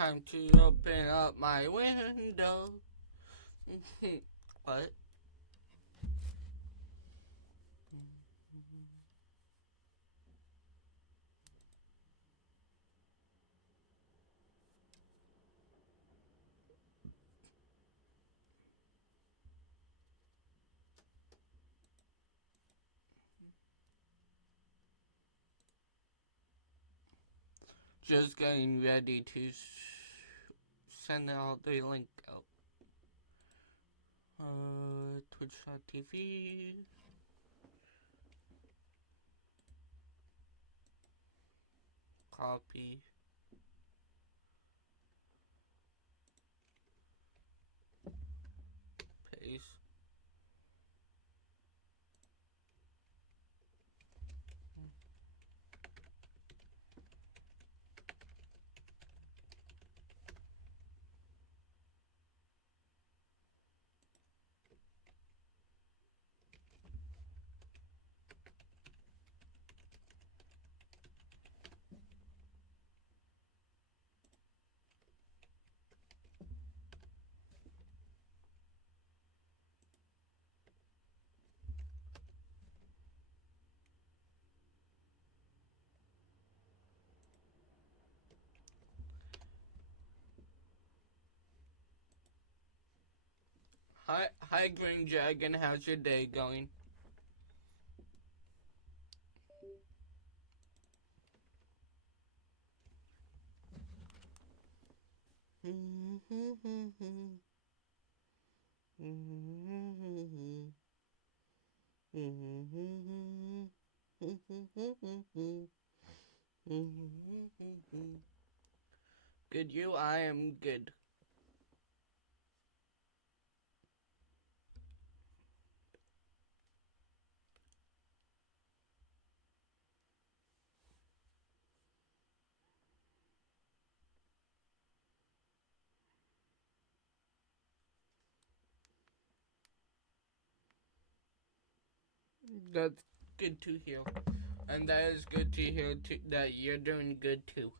Time to open up my window. What? Just getting ready to send out the link out. Twitch.tv. Copy. Paste. Hi, Green Dragon. How's your day going? Good, you? I am good. That's good to hear. And that is good to hear too, that you're doing good too.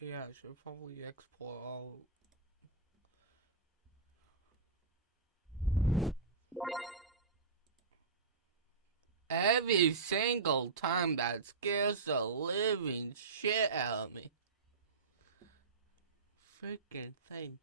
Yeah, I should probably explore all. Every single time that scares the living shit out of me. Freaking thing.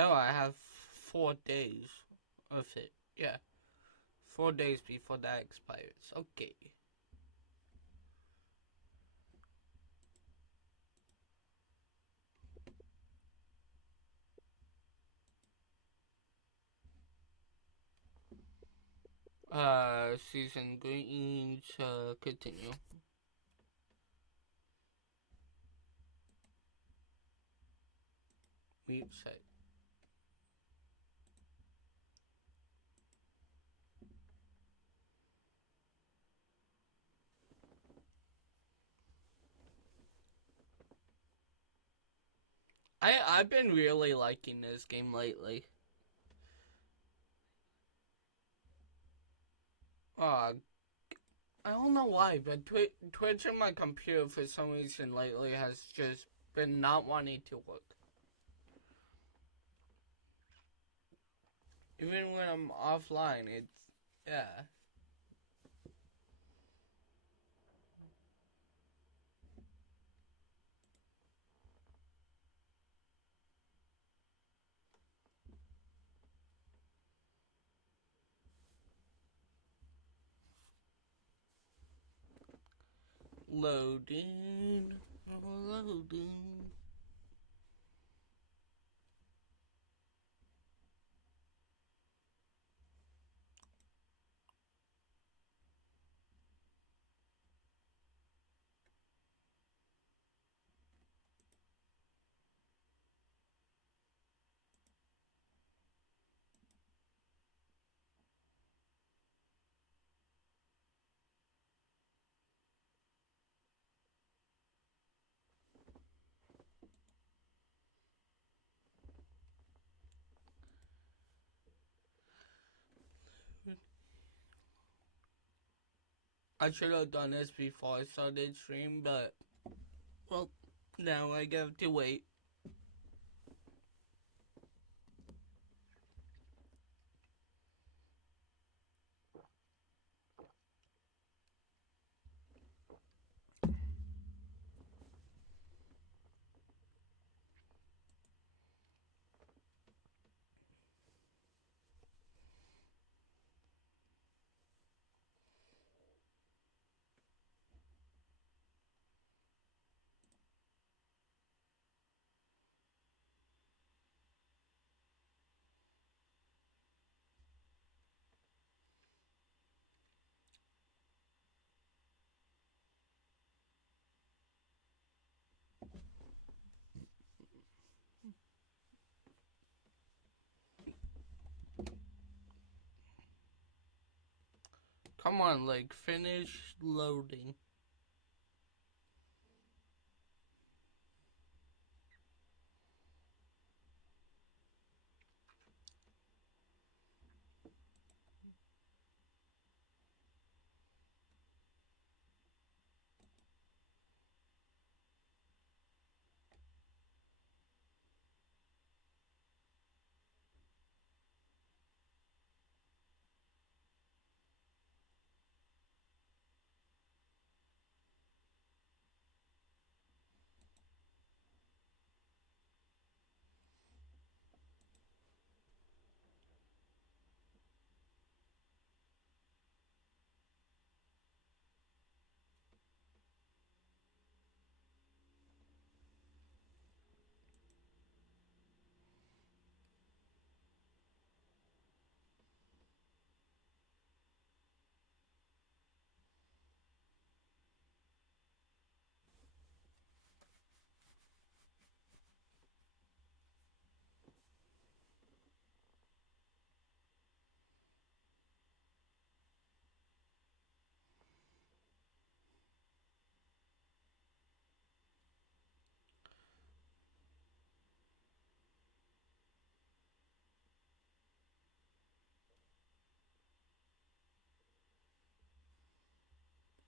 Oh, I have 4 days of it. Yeah. 4 days before that expires. Okay. Season greetings, continue. Mute site. I've been really liking this game lately. Uh, I don't know why, but Twitch on my computer for some reason lately has just been not wanting to work. Even when I'm offline, it's yeah. Loading, loading. I should have done this before I started stream, but, well, now I have to wait. Come on, like, finish loading.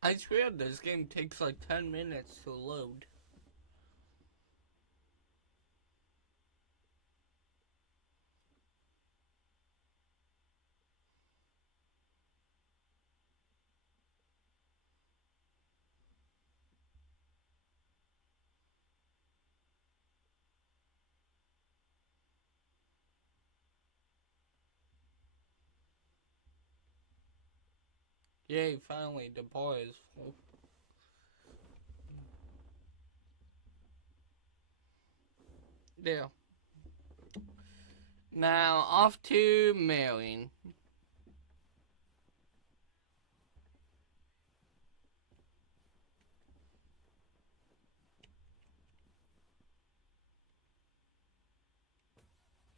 I swear this game takes like 10 minutes to load. Yay, finally, the bar is full. There. Now, off to mailing.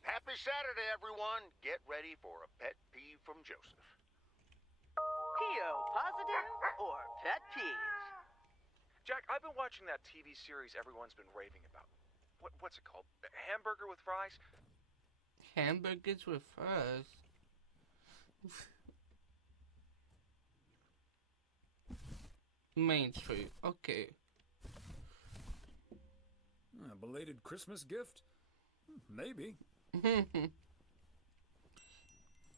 Happy Saturday, everyone. Get ready for a pet peeve from Joseph. PO positive or pet peeves? Jack, I've been watching that TV series everyone's been raving about. What's it called? Hamburger with fries? Hamburgers with fries. Main Street. Okay. A belated Christmas gift? Maybe.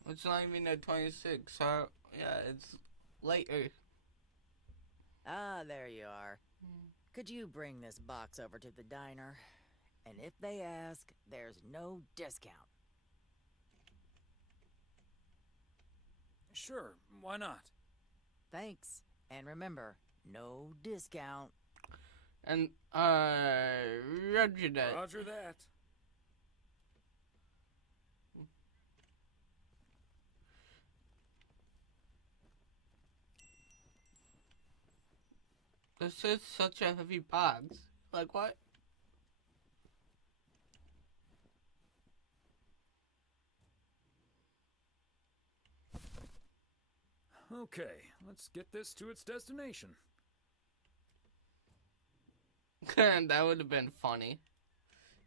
It's not even the 26th, so yeah, it's later. Ah, there you are. Could you bring this box over to the diner? And if they ask, there's no discount. Sure, why not? Thanks. And remember, no discount. And, Roger that. Roger that. This is such a heavy box. Like, what? Okay, let's get this to its destination. That would have been funny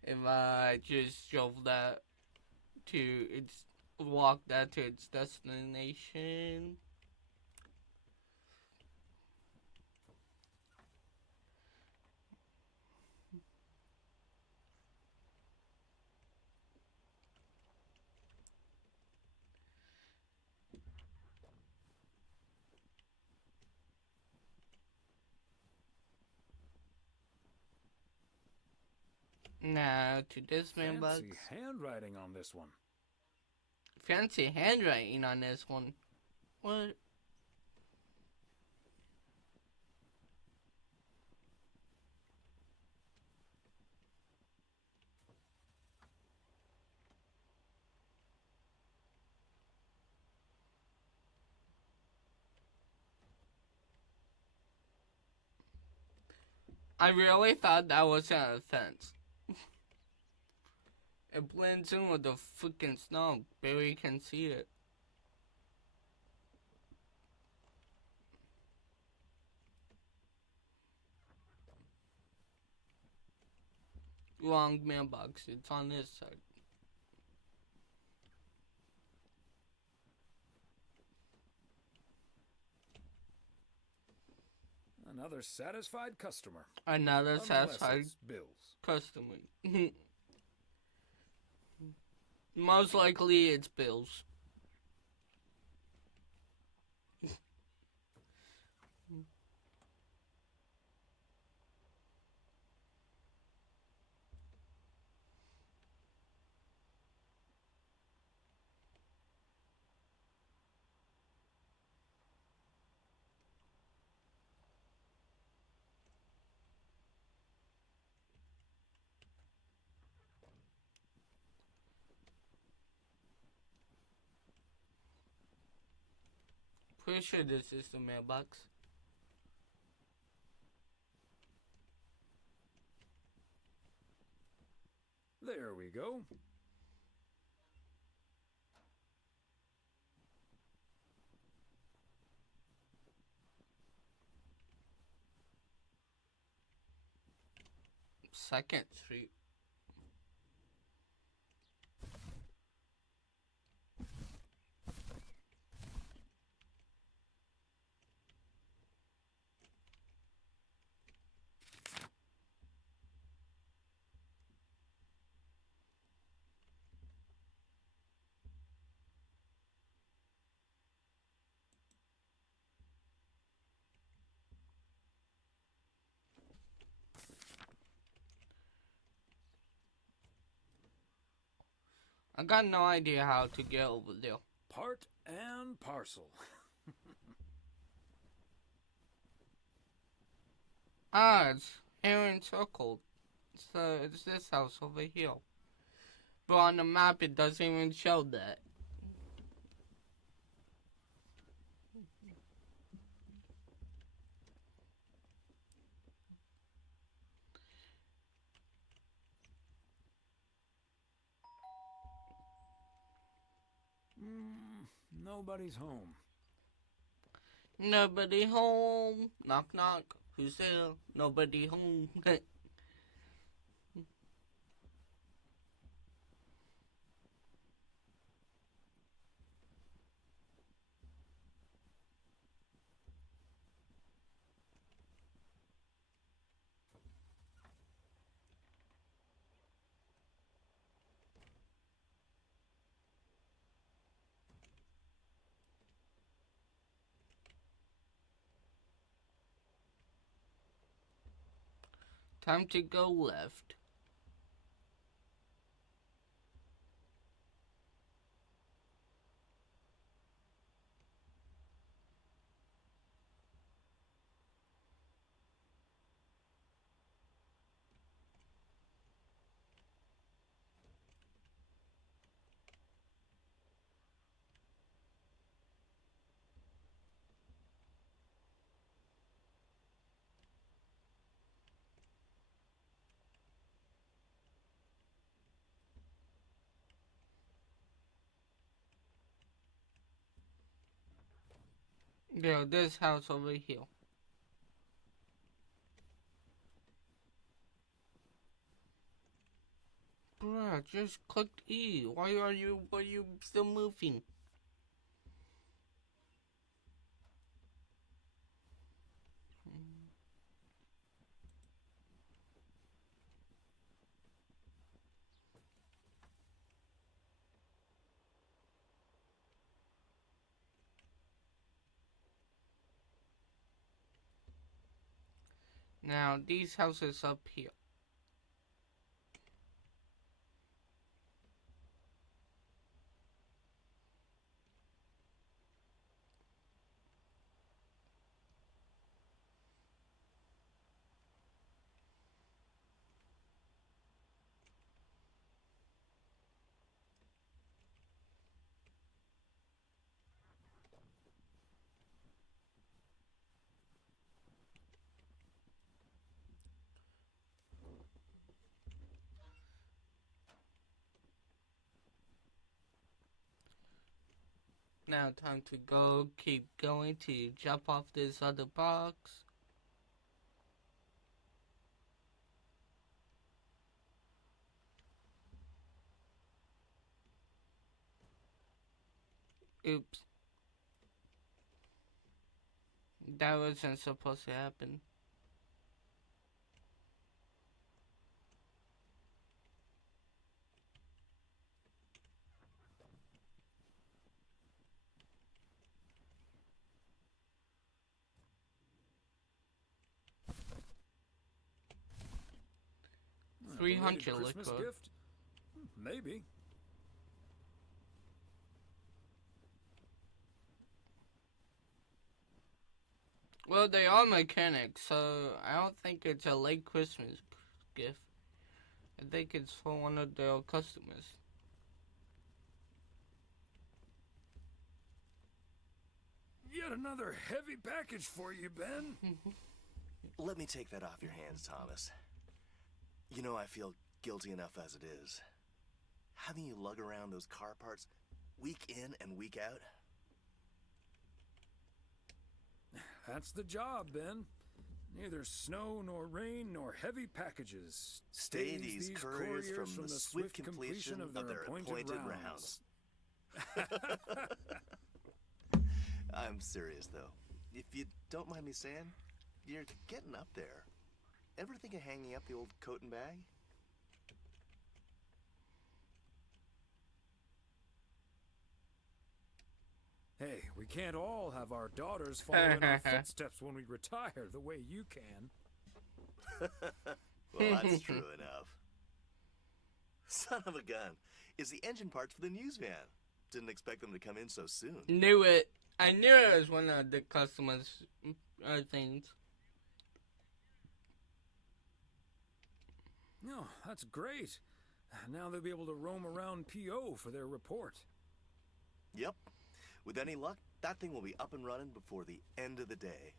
if I just drove that to its, walked that to its destination. Now to this mailbox. Fancy handwriting on this one. Fancy handwriting on this one. What? I really thought that was an offense. It blends in with the freaking snow. Barely can see it. Wrong mailbox. It's on this side. Another satisfied customer. Another Unless satisfied it's Bills. customer. Most likely it's Bills. Pretty sure this is the mailbox. There we go. Second Street. I got no idea how to get over there. Part and parcel. Ah, it's here encircled. So it's this house over here. But on the map it doesn't even show that. Nobody's home. Nobody home. Knock knock. Who's there? Nobody home. Time to go left. Yeah, this house over here. Bruh, just clicked E. Why are you still moving? Now, these houses up here. Now time to go. Keep going to jump off this other box. Oops. That wasn't supposed to happen. A 300 belated Christmas liquor. gift? Maybe. Well, they are mechanics, so I don't think it's a late Christmas gift. I think it's for one of their customers. Yet another heavy package for you, Ben. Let me take that off your hands, Thomas. You know I feel guilty enough as it is. Having you lug around those car parts week in and week out. That's the job, Ben. Neither snow nor rain nor heavy packages. Stay these couriers from the swift completion of their appointed rounds. I'm serious, though. If you don't mind me saying, you're getting up there. Ever think of hanging up the old coat and bag? Hey, we can't all have our daughters follow in our footsteps when we retire the way you can. Well, that's true enough. Son of a gun. Is the engine parts for the news van. Didn't expect them to come in so soon. Knew it. I knew it was one of the customers' things. No, that's great. Now they'll be able to roam around PO for their report. Yep. With any luck, that thing will be up and running before the end of the day.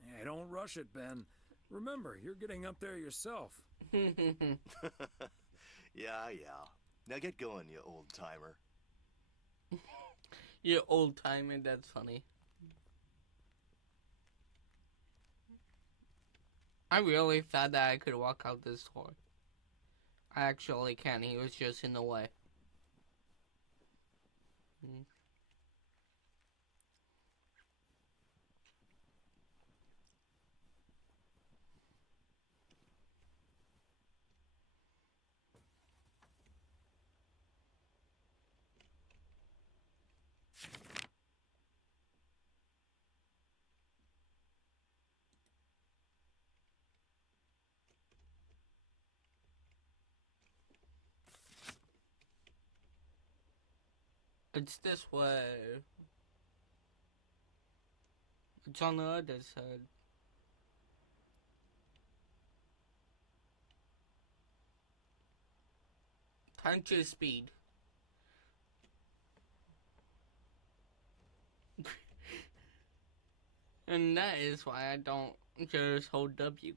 Hey, don't rush it, Ben. Remember, you're getting up there yourself. Yeah. Now get going, you old timer. You're old timing, that's funny. I really thought that I could walk out this door. I actually can, he was just in the way. It's this way. It's on the other side. Time to speed. And that is why I don't just hold W.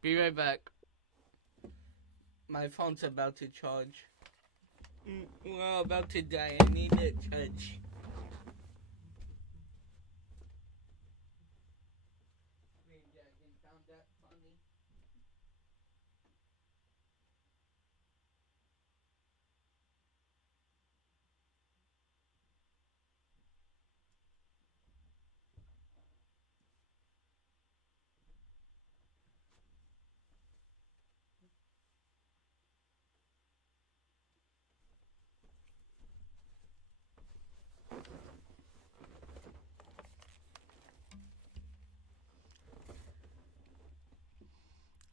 Be right back. My phone's about to charge. We're about to die. I need a charge. Found that funny.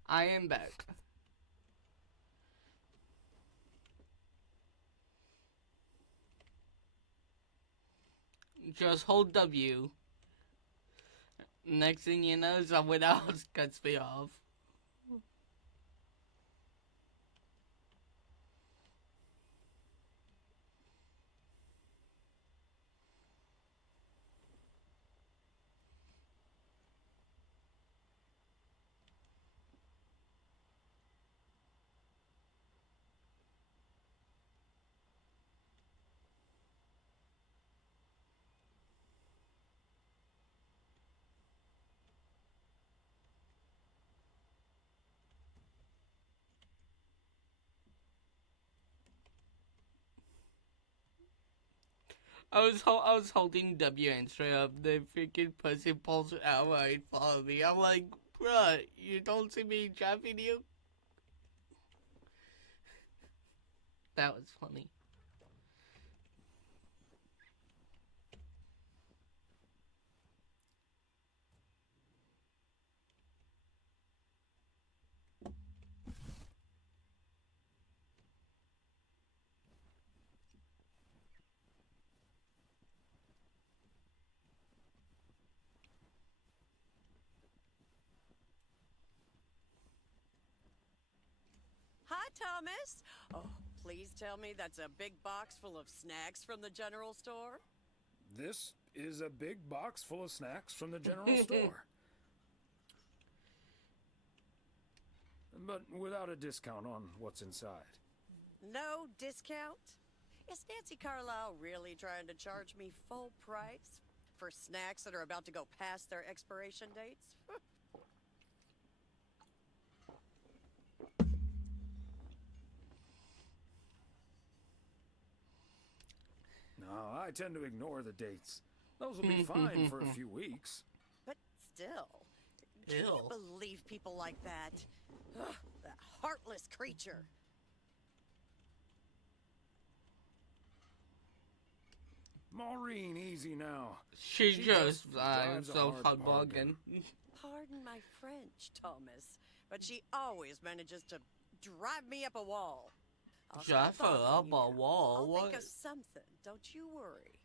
I am back. Just hold W. Next thing you know, someone else cuts me off. I was holding W and straight up the freaking pussy pulls out right follow me. I'm like, bruh, you don't see me driving you? That was funny. Hi, Thomas. Oh, please tell me that's a big box full of snacks from the general store. This is a big box full of snacks from the general store. But without a discount on what's inside. No discount? Is Nancy Carlisle really trying to charge me full price for snacks that are about to go past their expiration dates? No, I tend to ignore the dates. Those will be fine for a few weeks. But still, can you believe people like that? Ugh, that heartless creature. Maureen, easy now. She just drives a so hard hard bargain. Pardon my French, Thomas, but she always manages to drive me up a wall. I'll Drive stop her up bothering a you now. wall? I'll What? think of something. Don't you worry.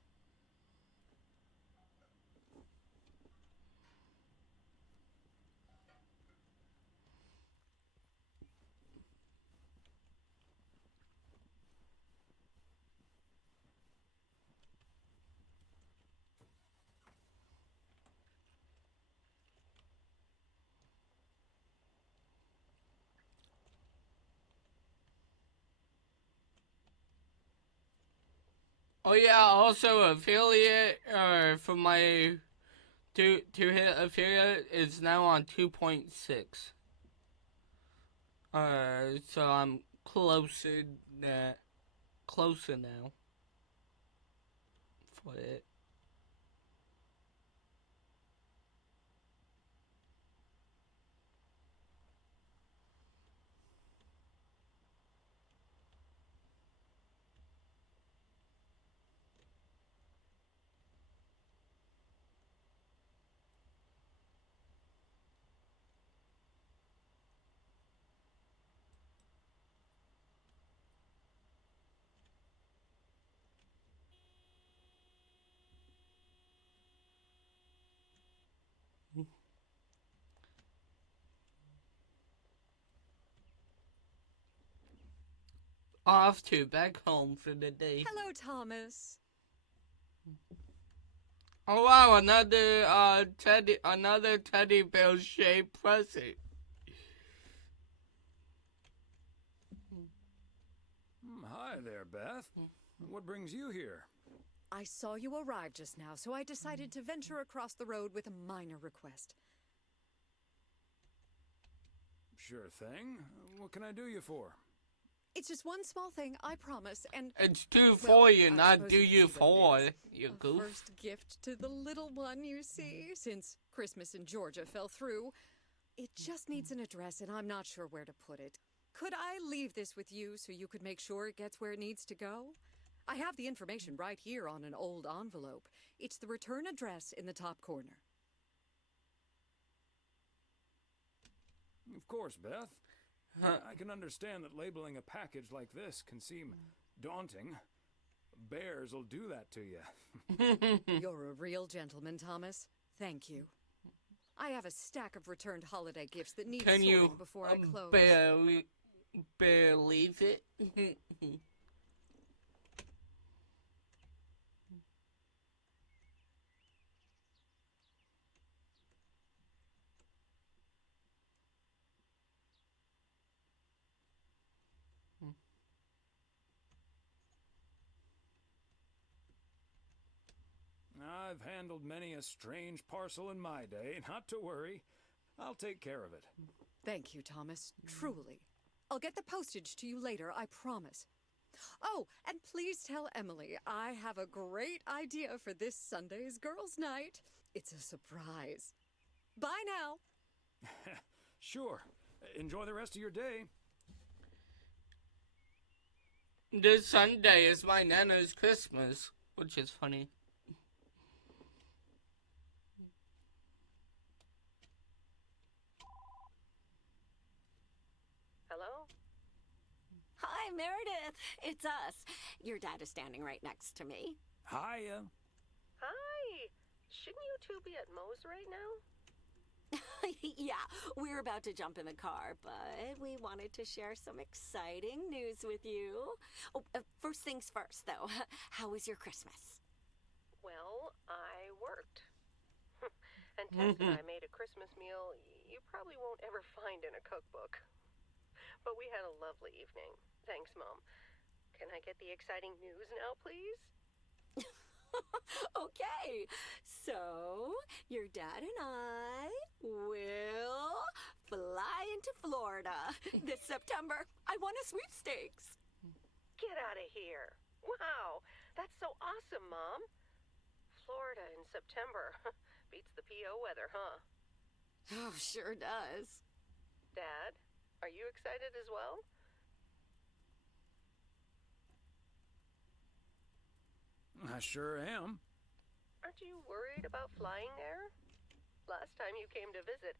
Oh yeah, also affiliate for my to hit affiliate is now on 2.6. So I'm closer now for it. Off to back home for the day. Hello, Thomas. Oh wow, another teddy bear shaped present. Hi there, Beth. What brings you here? I saw you arrive just now, so I decided to venture across the road with a minor request. Sure thing. What can I do you for? It's just one small thing, I promise, and It's do well, for you, I not suppose do you you can see what for. it is. You A goof. first gift to the little one, you see, since Christmas in Georgia fell through. It just needs an address, and I'm not sure where to put it. Could I leave this with you so you could make sure it gets where it needs to go? I have the information right here on an old envelope. It's the return address in the top corner. Of course, Beth. I can understand that labeling a package like this can seem daunting. Bears will do that to you. You're a real gentleman, Thomas. Thank you. I have a stack of returned holiday gifts that need Can sorting you before I close. believe it? I've handled many a strange parcel in my day. Not to worry. I'll take care of it. Thank you, Thomas. Truly. I'll get the postage to you later, I promise. Oh, and please tell Emily I have a great idea for this Sunday's girls' night. It's a surprise. Bye now. Sure. Enjoy the rest of your day. This Sunday is my Nana's Christmas, which is funny. Hello? Hi, Meredith. It's us. Your dad is standing right next to me. Hiya. Hi. Shouldn't you two be at Moe's right now? Yeah, we're about to jump in the car, but we wanted to share some exciting news with you. Oh, first things first, though. How was your Christmas? Well, I worked. And Tess and I made a Christmas meal you probably won't ever find in a cookbook. But we had a lovely evening. Thanks, Mom. Can I get the exciting news now, please? Okay, so your dad and I will fly into Florida this September. I won a sweepstakes. Get out of here. Wow, that's so awesome, Mom. Florida in September. Beats the PO weather, huh? Oh, sure does. Dad, are you excited as well? I sure am. Aren't you worried about flying there? Last time you came to visit,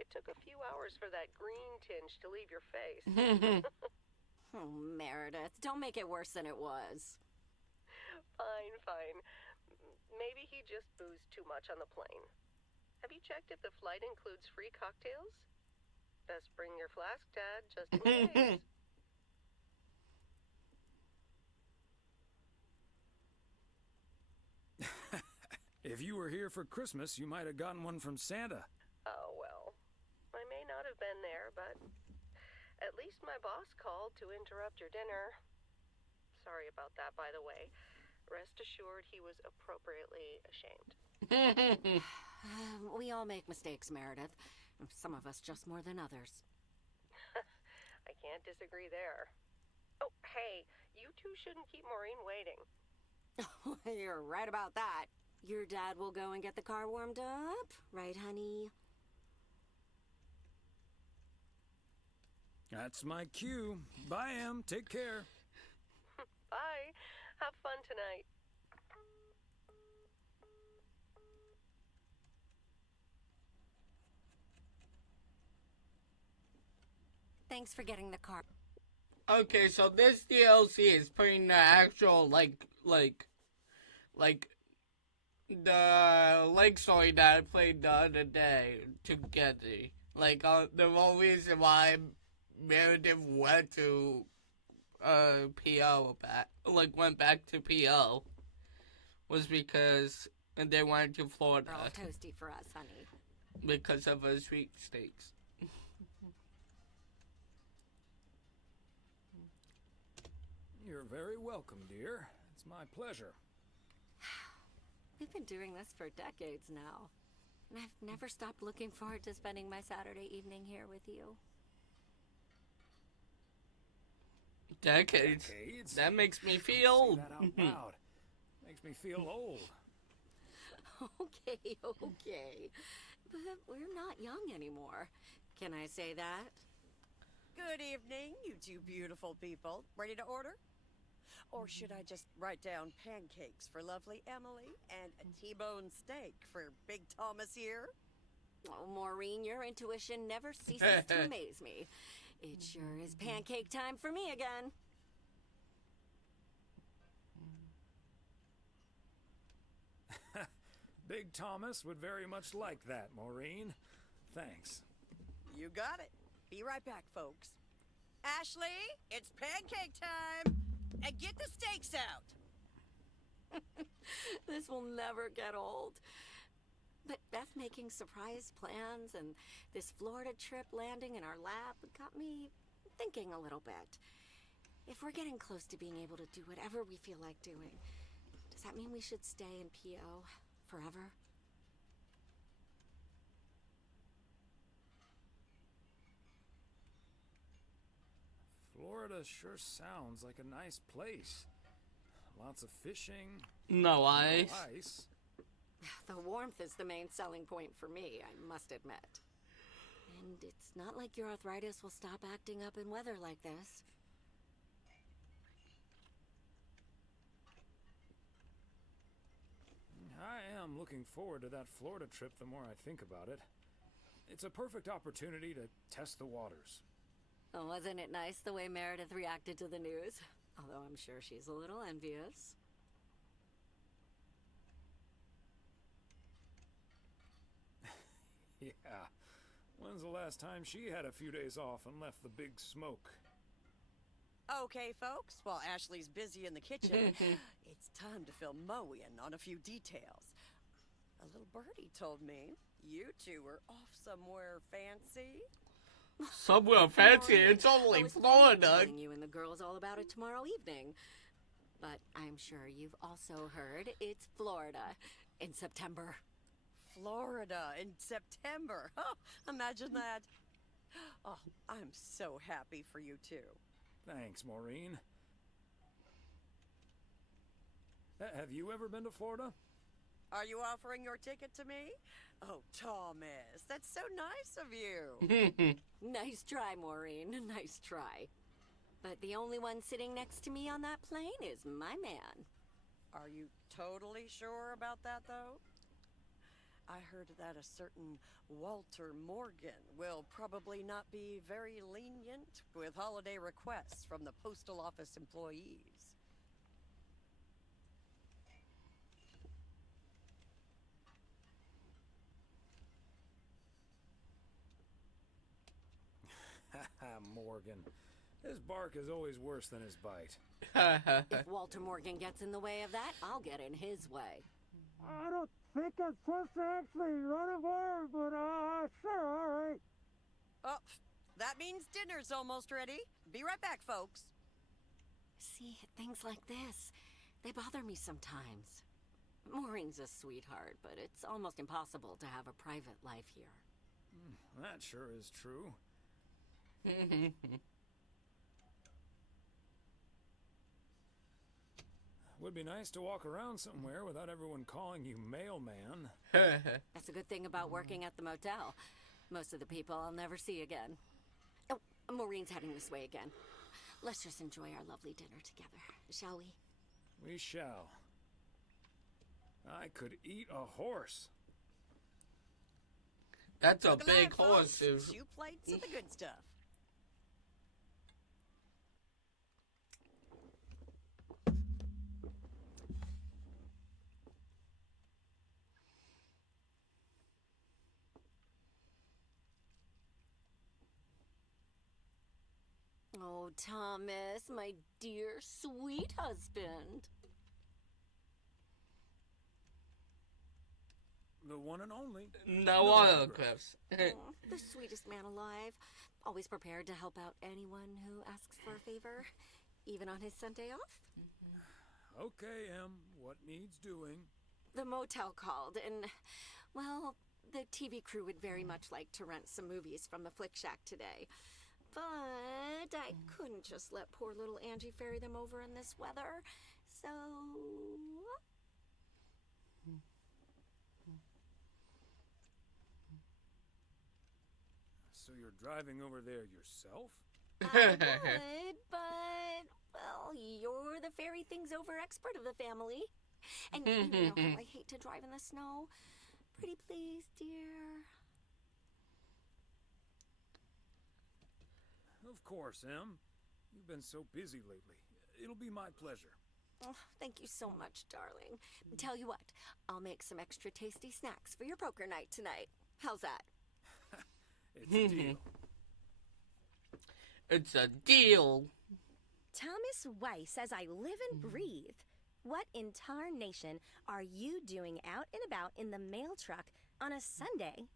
it took a few hours for that green tinge to leave your face. Oh, Meredith, don't make it worse than it was. Fine, fine. Maybe he just boozed too much on the plane. Have you checked if the flight includes free cocktails? Best bring your flask, Dad, just in case. If you were here for Christmas, you might have gotten one from Santa. Oh, well. I may not have been there, but at least my boss called to interrupt your dinner. Sorry about that, by the way. Rest assured he was appropriately ashamed. We all make mistakes, Meredith. Some of us just more than others. I can't disagree there. Oh, hey, you two shouldn't keep Maureen waiting. You're right about that. Your dad will go and get the car warmed up, right, honey? That's my cue. Bye, Em. Take care. Bye. Have fun tonight. Thanks for getting the car. Okay, so this DLC is putting the actual, the lake story that I played the other day together. The whole reason why Meredith went to, PO went back to PO was because they went to Florida. They're all toasty for us, honey. Because of a sweepstakes. You're very welcome, dear. It's my pleasure. We've been doing this for decades now. And I've never stopped looking forward to spending my Saturday evening here with you. Decades? That makes me feel old. Say that out loud. Makes me feel old. Okay. But we're not young anymore. Can I say that? Good evening, you two beautiful people. Ready to order? Or should I just write down pancakes for lovely Emily and a T-bone steak for Big Thomas here? Oh, Maureen, your intuition never ceases to amaze me. It sure is pancake time for me again. Big Thomas would very much like that, Maureen. Thanks. You got it. Be right back, folks. Ashley, it's pancake time! And get the steaks out! This will never get old. But Beth making surprise plans and this Florida trip landing in our lap got me thinking a little bit. If we're getting close to being able to do whatever we feel like doing, does that mean we should stay in PO forever? Florida Florida sure sounds like a nice place. Lots of fishing. No ice. No ice. The warmth is the main selling point for me, I must admit. And it's not like your arthritis will stop acting up in weather like this. I am looking forward to that Florida trip the more I think about it. It's a perfect opportunity to test the waters. Oh, wasn't it nice the way Meredith reacted to the news? Although I'm sure she's a little envious. Yeah. When's the last time she had a few days off and left the big smoke? Okay, folks, while Ashley's busy in the kitchen, it's time to fill Moe in on a few details. A little birdie told me you two were off somewhere fancy. Somewhere fancy. It's I only was Florida. telling you and the girls all about it tomorrow evening. But I'm sure you've also heard it's Florida in September. Florida in September. Oh, imagine that. Oh, I'm so happy for you two. Thanks, Maureen. Have you ever been to Florida? Are you offering your ticket to me? Oh, Thomas, that's so nice of you. Nice try, Maureen. Nice try. But the only one sitting next to me on that plane is my man. Are you totally sure about that, though? I heard that a certain Walter Morgan will probably not be very lenient with holiday requests from the postal office employees. Morgan. His bark is always worse than his bite. If Walter Morgan gets in the way of that, I'll get in his way. I don't think I'm supposed to actually run a bar, but sure, all right. Oh, that means dinner's almost ready. Be right back, folks. See, things like this, they bother me sometimes. Maureen's a sweetheart, but it's almost impossible to have a private life here. That sure is true. Would be nice to walk around somewhere without everyone calling you mailman. That's a good thing about working at the motel. Most of the people I'll never see again. Oh, Maureen's heading this way again. Let's just enjoy our lovely dinner together, shall we? We shall. I could eat a horse. That's a Look big alive, folks. horse. 2 plates of the good stuff. Oh, Thomas, my dear, sweet husband. The one and only. No autographs. Oh, the sweetest man alive. Always prepared to help out anyone who asks for a favor, even on his Sunday off. Okay, Em. What needs doing? The motel called, and, well, the TV crew would very much like to rent some movies from the Flick Shack today. But I couldn't just let poor little Angie ferry them over in this weather, so... So you're driving over there yourself? I would, but, well, you're the ferry things over expert of the family. And you know how I hate to drive in the snow. Pretty please, dear. Of course, Em. You've been so busy lately. It'll be my pleasure. Oh, thank you so much, darling. Tell you what, I'll make some extra tasty snacks for your poker night tonight. How's that? It's a deal. It's a deal. Thomas Weiss says I live and breathe. What in tarnation are you doing out and about in the mail truck on a Sunday?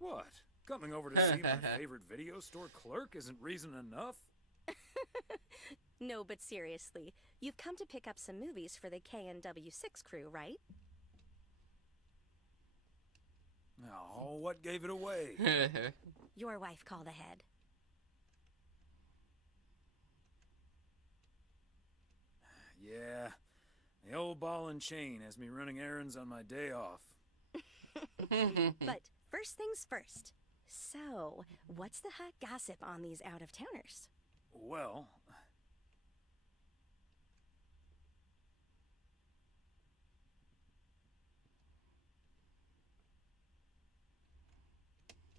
What? Coming over to see my favorite video store clerk isn't reason enough? No, but seriously, you've come to pick up some movies for the KNW6 crew, right? Oh, what gave it away? Your wife called ahead. Yeah, the old ball and chain has me running errands on my day off. But first things first. So, what's the hot gossip on these out-of-towners? Well...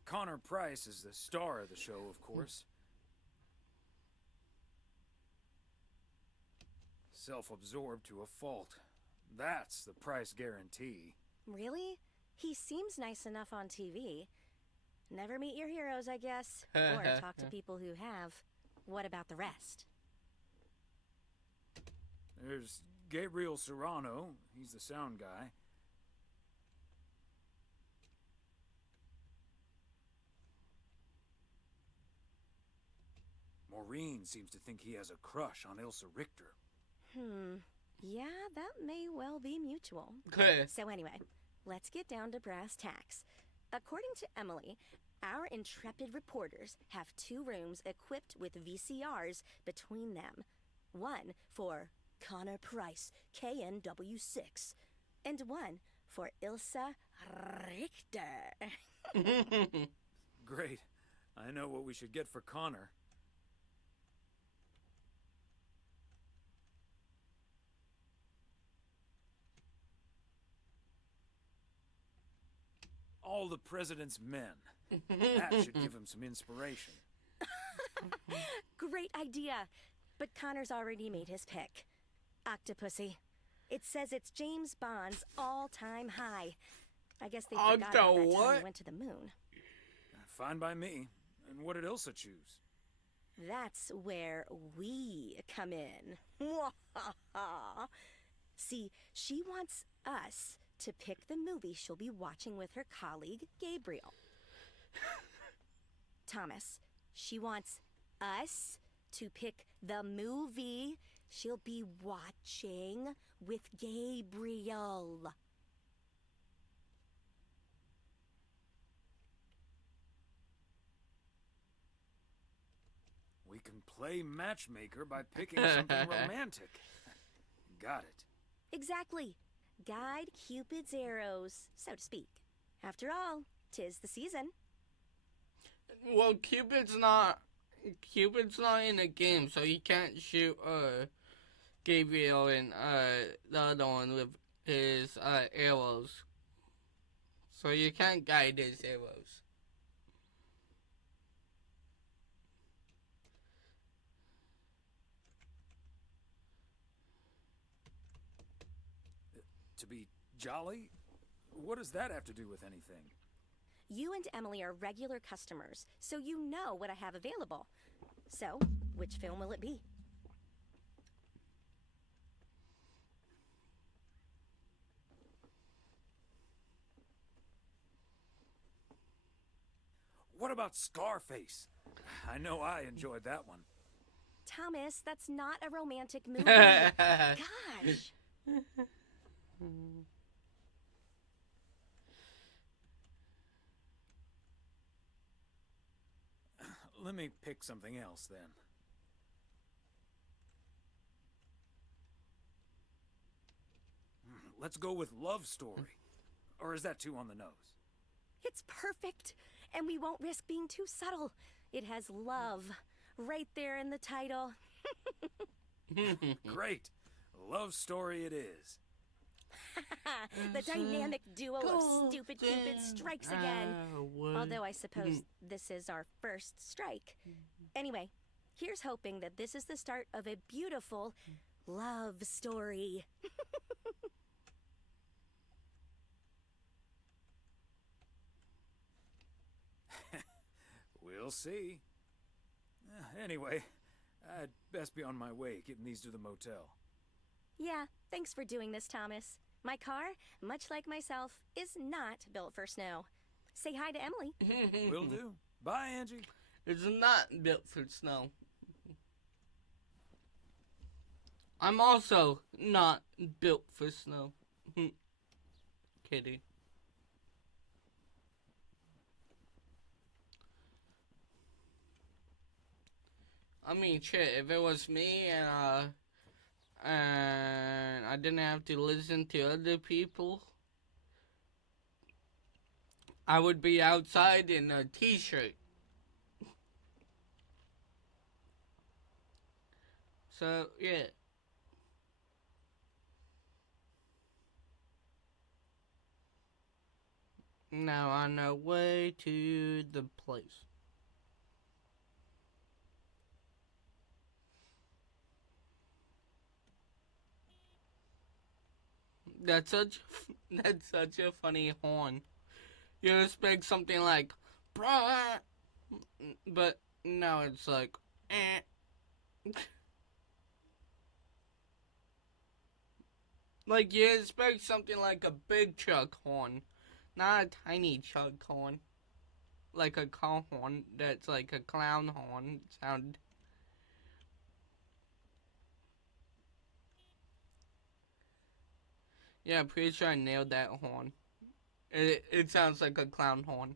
Connor Price is the star of the show, of course. Self-absorbed to a fault. That's the Price guarantee. Really? He seems nice enough on TV. Never meet your heroes, I guess. Or talk to people who have. What about the rest? There's Gabriel Serrano. He's the sound guy. Maureen seems to think he has a crush on Ilsa Richter. Yeah, that may well be mutual. So anyway, let's get down to brass tacks. According to Emily, our intrepid reporters have 2 rooms equipped with VCRs between them. One for Connor Price, KNW6, and one for Ilsa Richter. Great. I know what we should get for Connor. All the President's Men. That should give him some inspiration. Great idea. But Connor's already made his pick. Octopussy. It says it's James Bond's all-time high. I guess they forgot about that time he went to the moon. Fine by me. And what did Ilsa choose? That's where we come in. See, she wants us to pick the movie she'll be watching with her colleague, Gabriel. Thomas, she wants us to pick the movie she'll be watching with Gabriel. We can play matchmaker by picking something romantic. Got it. Exactly. Guide Cupid's arrows, so to speak. After all, 'tis the season. Well, Cupid's not in the game, so he can't shoot Gabriel and the other one with his arrows. So you can't guide his arrows. To be jolly? What does that have to do with anything? You and Emily are regular customers, so you know what I have available. So, which film will it be? What about Scarface? I know I enjoyed that one. Thomas, that's not a romantic movie. Gosh. Let me pick something else then. Let's go with Love Story. Or is that too on the nose? It's perfect, and we won't risk being too subtle. It has love right there in the title. Great. Love Story it is. The dynamic duo of stupid Cupid strikes again. Although I suppose this is our first strike. Anyway, here's hoping that this is the start of a beautiful love story. We'll see. Anyway, I'd best be on my way, getting these to the motel. Yeah, thanks for doing this, Thomas. My car, much like myself, is not built for snow. Say hi to Emily. Will do. Bye, Angie. It's not built for snow. I'm also not built for snow. Kidding. I mean, shit, if it was me and I didn't have to listen to other people, I would be outside in a t-shirt. So, yeah. Now on our way to the place. That's such a funny horn. You expect something like, "Bruh," but no, it's like, eh. Like you expect something like a big truck horn, not a tiny truck horn, like a car horn that's like a clown horn sound. Yeah, I'm pretty sure I nailed that horn. It sounds like a clown horn.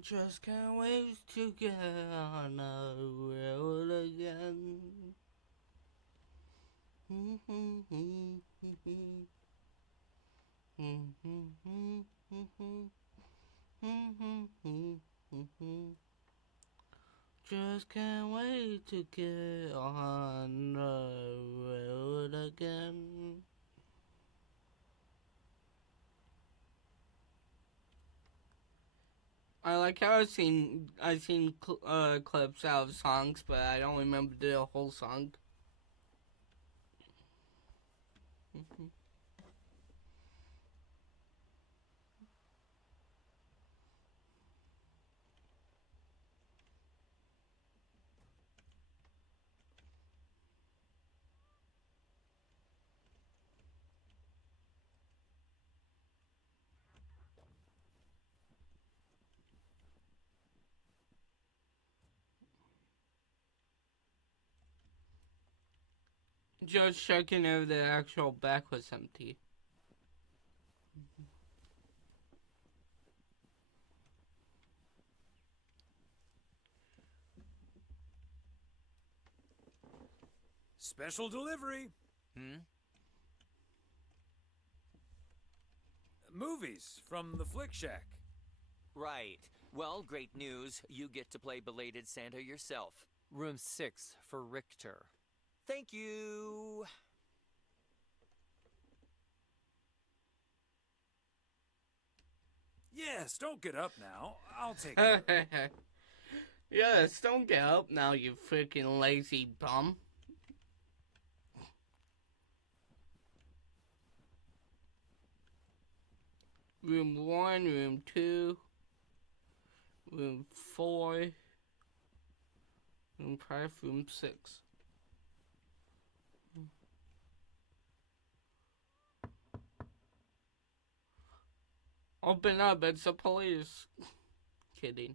Just can't wait to get on the road again. Just can't wait to get on the road again. I like how I've seen clips out of songs, but I don't remember the whole song. Just checking if the actual back was empty. Special delivery. Movies from the Flick Shack. Right. Well, great news. You get to play belated Santa yourself. Room 6 for Richter. Thank you. Yes, don't get up now. I'll take it. Yes, don't get up now, you freaking lazy bum. Room 1, room 2, room 4, room 5, room 6. Open up, it's the police. Kidding.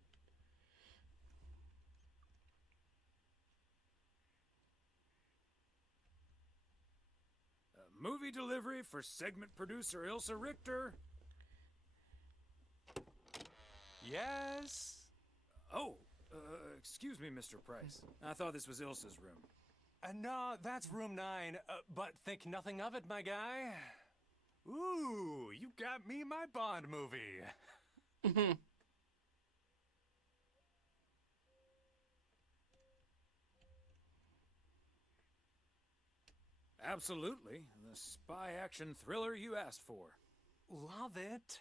Movie delivery for segment producer Ilsa Richter. Yes? Oh, excuse me, Mr. Price. I thought this was Ilsa's room. No, that's room 9, but think nothing of it, my guy. Ooh, you got me my Bond movie. Absolutely. The spy action thriller you asked for. Love it.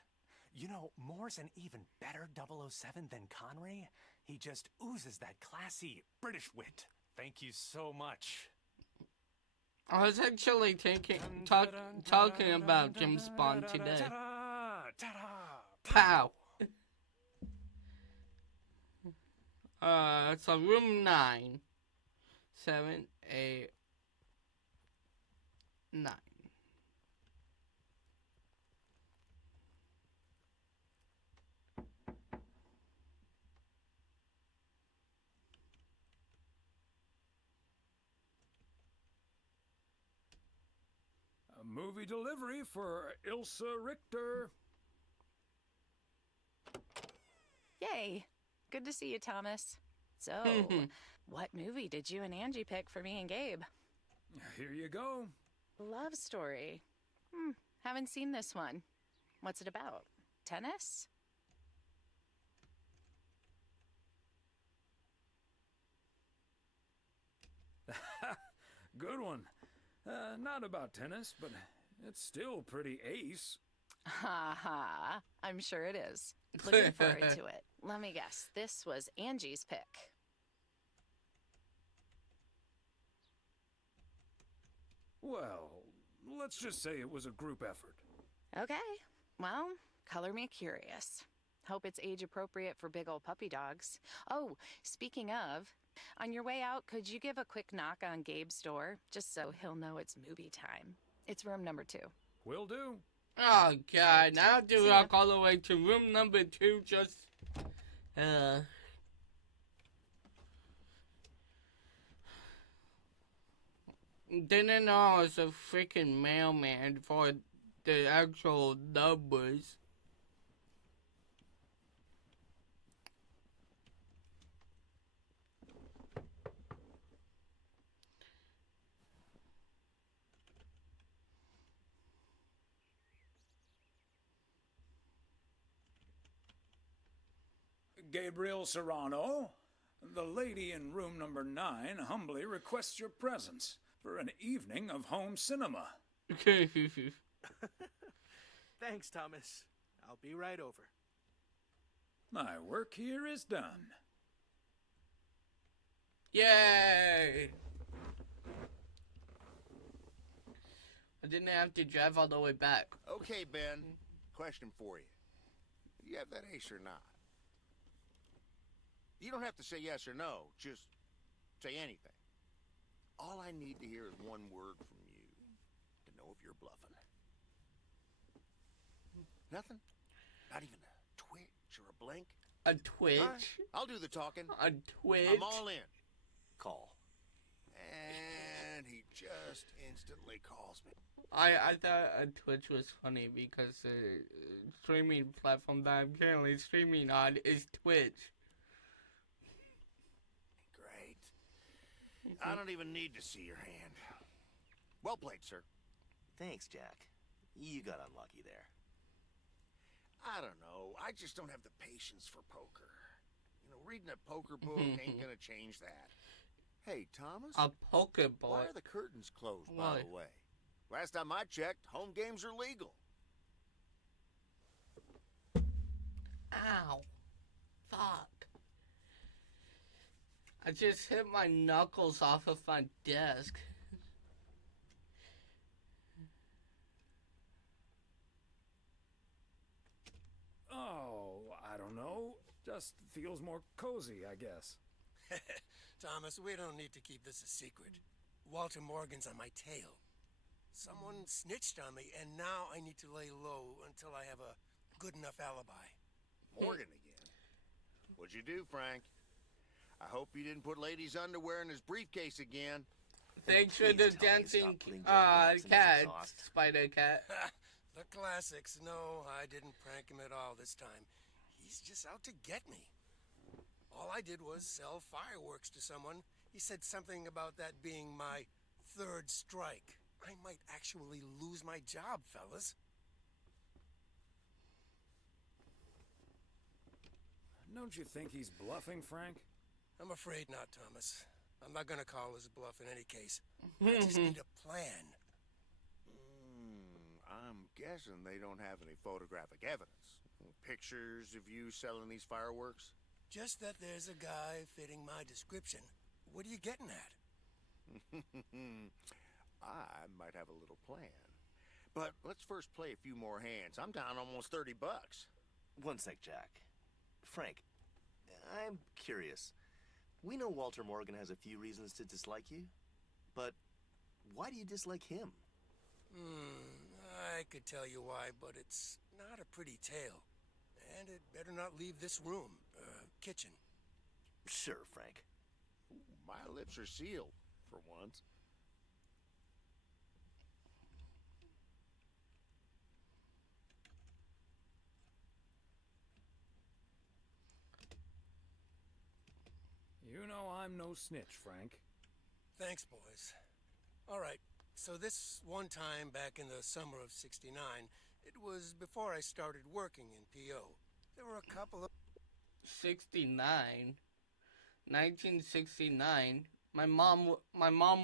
You know, Moore's an even better 007 than Connery. He just oozes that classy British wit. Thank you so much. I was actually talking about James Bond today. Pow! So room 9, 7, 8, 9. movie delivery for Ilsa Richter. Yay. Good to see you, Thomas. So, what movie did you and Angie pick for me and Gabe? Here you go. Love story. Haven't seen this one. What's it about? Tennis? Good one. Not about tennis, but it's still pretty ace. Ha ha. I'm sure it is. Looking forward to it. Let me guess. This was Angie's pick. Well, let's just say it was a group effort. Okay. Well, color me curious. Hope it's age appropriate for big old puppy dogs. Oh, speaking of, on your way out, could you give a quick knock on Gabe's door, just so he'll know it's movie time? It's room number 2. Will do. Oh god, now I do walk all the way to room number 2 just didn't know I was a freaking mailman for the actual numbers. Gabriel Serrano, the lady in room number 9 humbly requests your presence for an evening of home cinema. Thanks, Thomas. I'll be right over. My work here is done. Yay! I didn't have to drive all the way back. Okay, Ben. Question for you. Do you have that ace or not? You don't have to say yes or no. Just say anything. All I need to hear is one word from you to know if you're bluffing. Nothing? Not even a twitch or a blink? A twitch? Right, I'll do the talking. A twitch? I'm all in. Call. And he just instantly calls me. I thought a Twitch was funny because the streaming platform that I'm currently streaming on is Twitch. Great. I don't even need to see your hand. Well played, sir. Thanks, Jack. You got unlucky there. I don't know. I just don't have the patience for poker. You know, reading a poker book ain't gonna change that. Hey, Thomas? A poker book? Why are the curtains closed, by the way? Last time I checked, home games are legal. Ow. Fuck. I just hit my knuckles off of my desk. Oh, I don't know. Just feels more cozy, I guess. Thomas, we don't need to keep this a secret. Walter Morgan's on my tail. Someone snitched on me, and now I need to lay low until I have a good enough alibi. Morgan again. What'd you do, Frank? I hope you didn't put ladies' underwear in his briefcase again. Thanks for the dancing cat, Spider Cat. The classics. No, I didn't prank him at all this time. He's just out to get me. All I did was sell fireworks to someone. He said something about that being my third strike. I might actually lose my job, fellas. Don't you think he's bluffing, Frank? I'm afraid not, Thomas. I'm not gonna call his bluff in any case. I just need a plan. I'm guessing they don't have any photographic evidence. Pictures of you selling these fireworks? Just that there's a guy fitting my description. What are you getting at? I might have a little plan. But let's first play a few more hands. I'm down almost $30. One sec, Jack. Frank, I'm curious. We know Walter Morgan has a few reasons to dislike you, but why do you dislike him? I could tell you why, but it's not a pretty tale. And it better not leave this room, kitchen. Sure, Frank. My lips are sealed, for once. I'm no snitch, Frank. Thanks, boys. All right, so this one time back in the summer of '69, it was before I started working in PO. There were a couple of... 69? 1969? My mom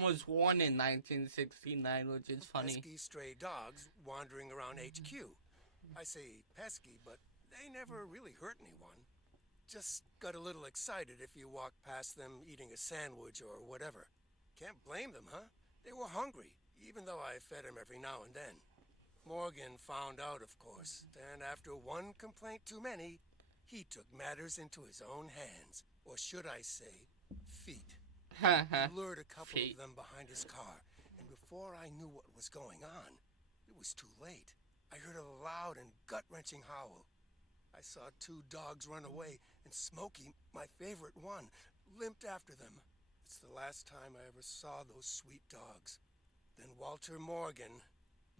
was born in 1969, which is funny. Pesky stray dogs wandering around HQ. I say pesky, but they never really hurt anyone. Just got a little excited if you walk past them eating a sandwich or whatever. Can't blame them, huh? They were hungry, even though I fed them every now and then. Morgan found out, of course, and after one complaint too many, he took matters into his own hands. Or should I say, feet. He lured a couple of them behind his car, and before I knew what was going on, it was too late. I heard a loud and gut-wrenching howl. I saw two dogs run away, and Smokey, my favorite one, limped after them. It's the last time I ever saw those sweet dogs. Then Walter Morgan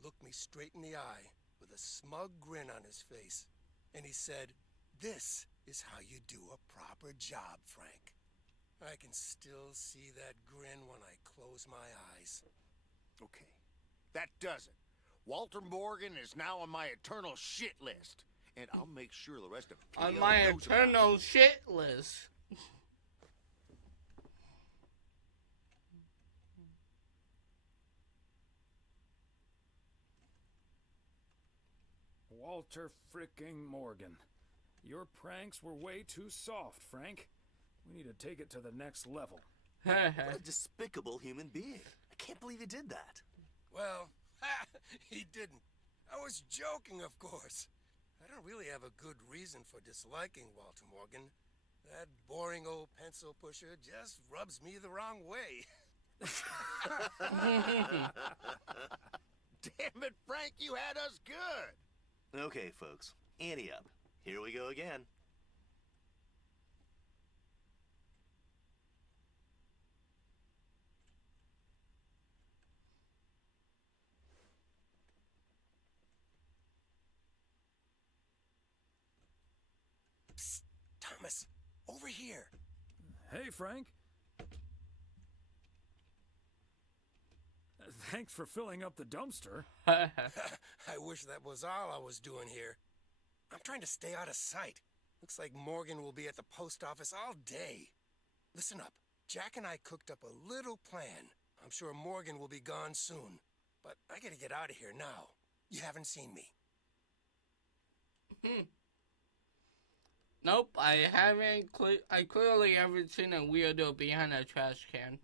looked me straight in the eye with a smug grin on his face, and he said, "This is how you do a proper job, Frank." I can still see that grin when I close my eyes. Okay, that does it. Walter Morgan is now on my eternal shit list, and I'll make sure the rest of PO on my knows about eternal shit list. Walter fricking Morgan. Your pranks were way too soft, Frank. We need to take it to the next level. What a despicable human being. I can't believe he did that. Well, he didn't. I was joking, of course. I don't really have a good reason for disliking Walter Morgan. That boring old pencil pusher just rubs me the wrong way. Damn it, Frank, you had us good. Okay, folks, ante up. Here we go again. Psst, Thomas, over here. Hey, Frank. Thanks for filling up the dumpster. I wish that was all I was doing here. I'm trying to stay out of sight. Looks like Morgan will be at the post office all day. Listen up. Jack and I cooked up a little plan. I'm sure Morgan will be gone soon. But I gotta get out of here now. You haven't seen me. Nope, I haven't. I clearly haven't seen a weirdo behind a trash can.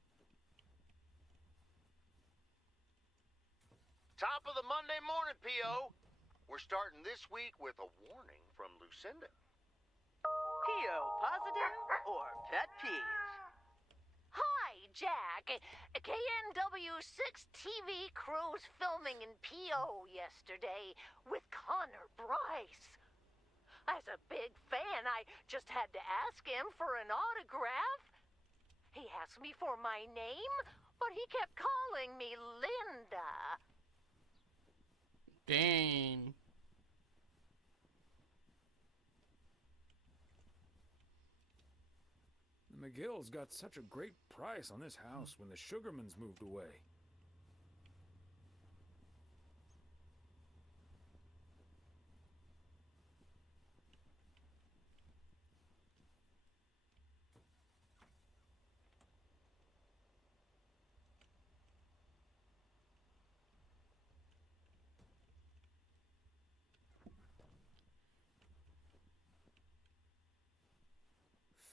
Top of the Monday morning, P.O. We're starting this week with a warning from Lucinda. PO positive or pet peeves? Hi, Jack. KNW6 TV crews filming in PO yesterday with Connor Bryce. As a big fan, I just had to ask him for an autograph. He asked me for my name, but he kept calling me Linda. Dang. The McGills got such a great price on this house when the Sugarmans moved away.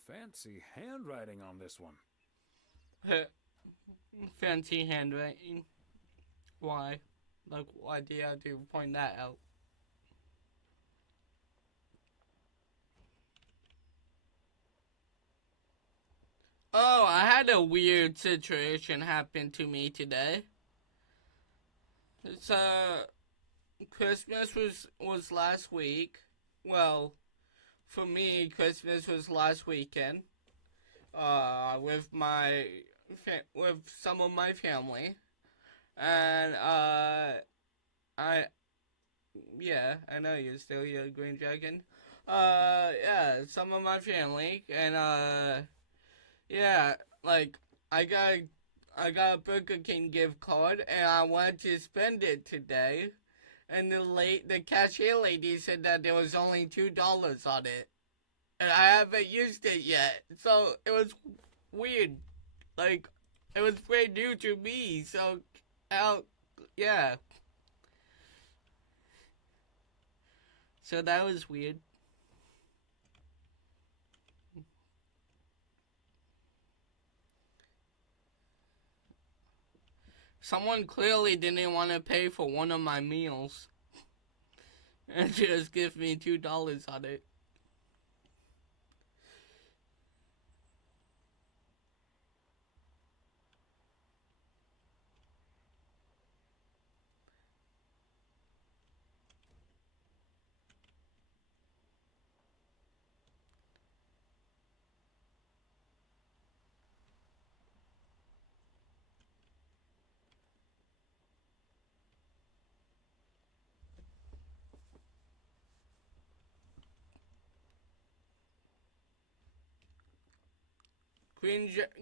Fancy handwriting on this one. Fancy handwriting. Why? Like, why do you have to point that out? Oh, I had a weird situation happen to me today. It's, Christmas was last week. Well, for me, Christmas was last weekend, with some of my family, and I know you're still here, Green Dragon. Some of my family, and like, I got a Burger King gift card, and I wanted to spend it today. And the cashier lady said that there was only $2 on it. And I haven't used it yet. So, it was weird. Like, it was brand new to me. So, yeah. So, that was weird. Someone clearly didn't want to pay for one of my meals. And just give me $2 on it.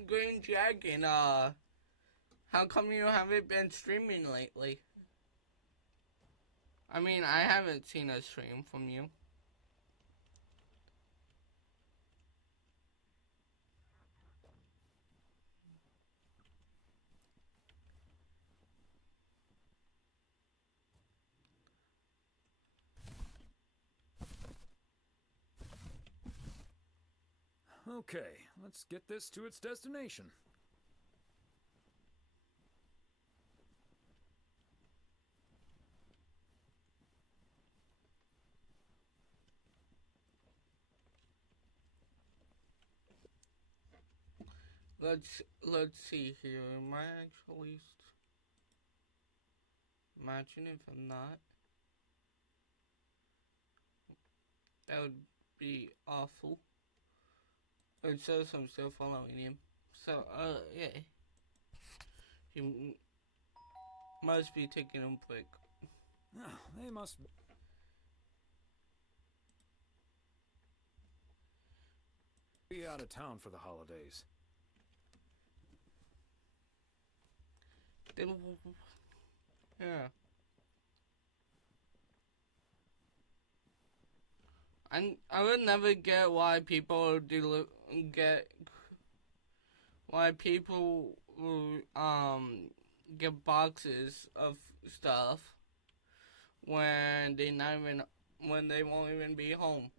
Green Dragon, how come you haven't been streaming lately? I mean, I haven't seen a stream from you. Okay, let's get this to its destination. Let's see here. Am I actually? Imagine if I'm not. That would be awful. It says I'm still following him. So, yeah. He must be taking him quick. They must be out of town for the holidays. Yeah. I would never get why people get boxes of stuff when they won't even be home.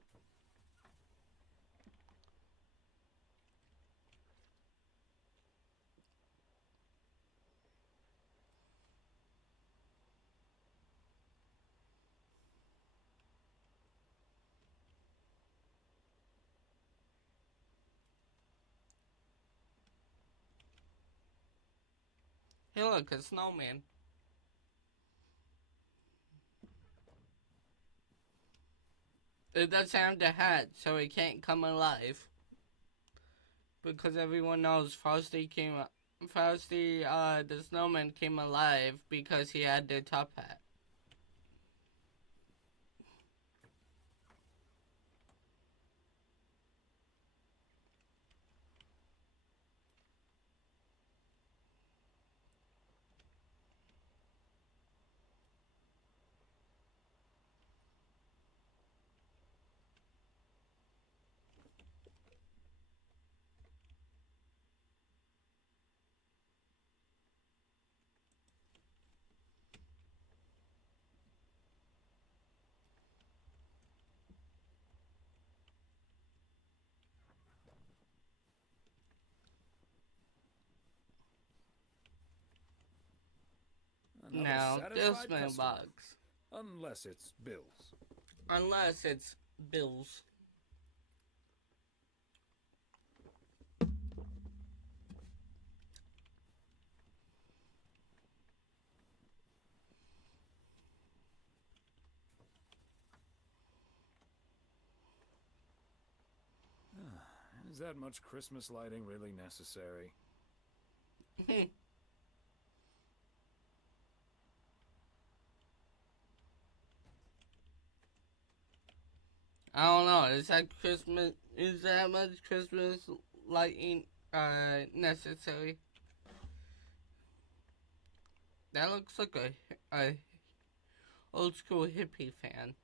Hey, look, a snowman. It doesn't have the hat, so it can't come alive. Because everyone knows Frosty, the snowman came alive because he had the top hat. Now, this mailbox. Unless it's Bill's. Unless it's Bill's. Is that much Christmas lighting really necessary? I don't know. Is that much Christmas lighting necessary. That looks like a old school hippie fan.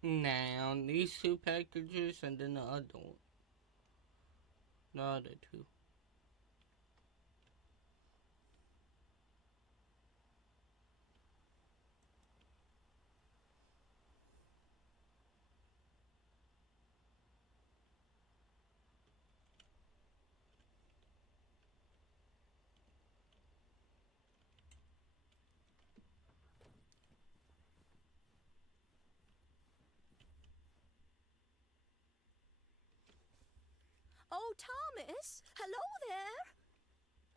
Now, these two packages and then the other one. The other two. Oh, Thomas, hello there.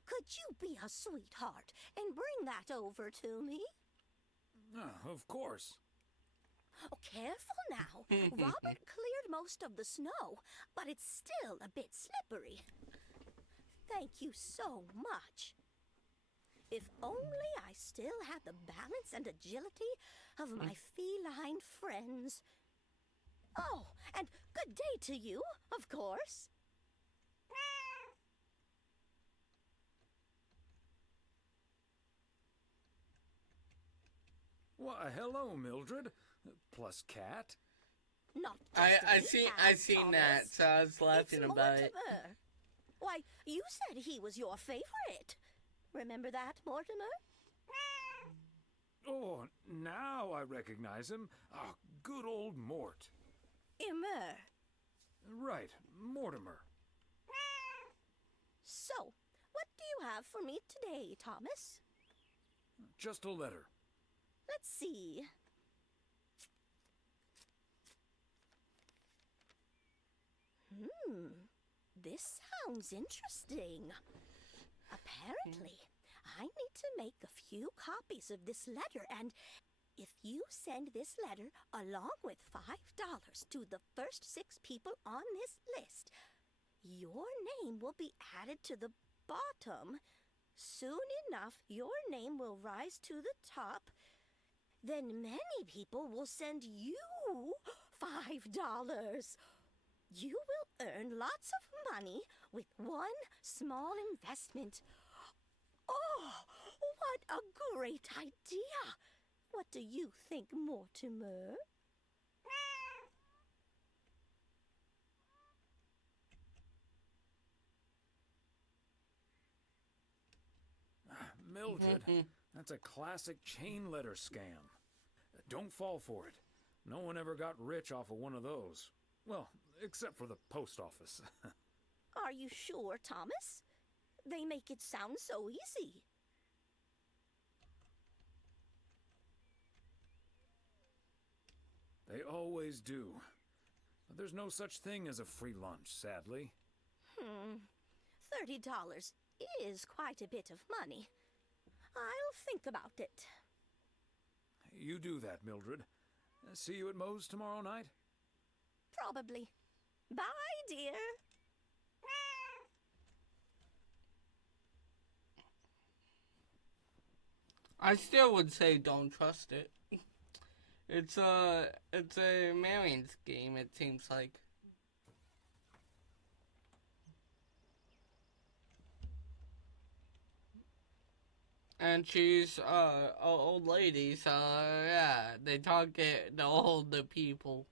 Could you be a sweetheart and bring that over to me? Of course. Oh, careful now. Robert cleared most of the snow, but it's still a bit slippery. Thank you so much. If only I still had the balance and agility of my feline friends. Oh, and good day to you, of course. Why, hello, Mildred. Plus cat. Not I seen that, so I was laughing about it. Mortimer. Why, you said he was your favorite. Remember that, Mortimer? Oh, now I recognize him. Ah, good old Mort. Immer. Right, Mortimer. So, what do you have for me today, Thomas? Just a letter. Let's see. This sounds interesting. Apparently, I need to make a few copies of this letter, and if you send this letter along with $5 to the first 6 people on this list, your name will be added to the bottom. Soon enough, your name will rise to the top. Then many people will send you $5. You will earn lots of money with one small investment. Oh, what a great idea! What do you think, Mortimer? Mildred, that's a classic chain letter scam. Don't fall for it. No one ever got rich off of one of those. Well, except for the post office. Are you sure, Thomas? They make it sound so easy. They always do. But there's no such thing as a free lunch, sadly. $30 is quite a bit of money. I'll think about it. You do that, Mildred. See you at Moe's tomorrow night? Probably. Bye, dear. I still would say don't trust it. It's a marrying scheme, it seems like. And she's an old lady, so yeah, they target the older people.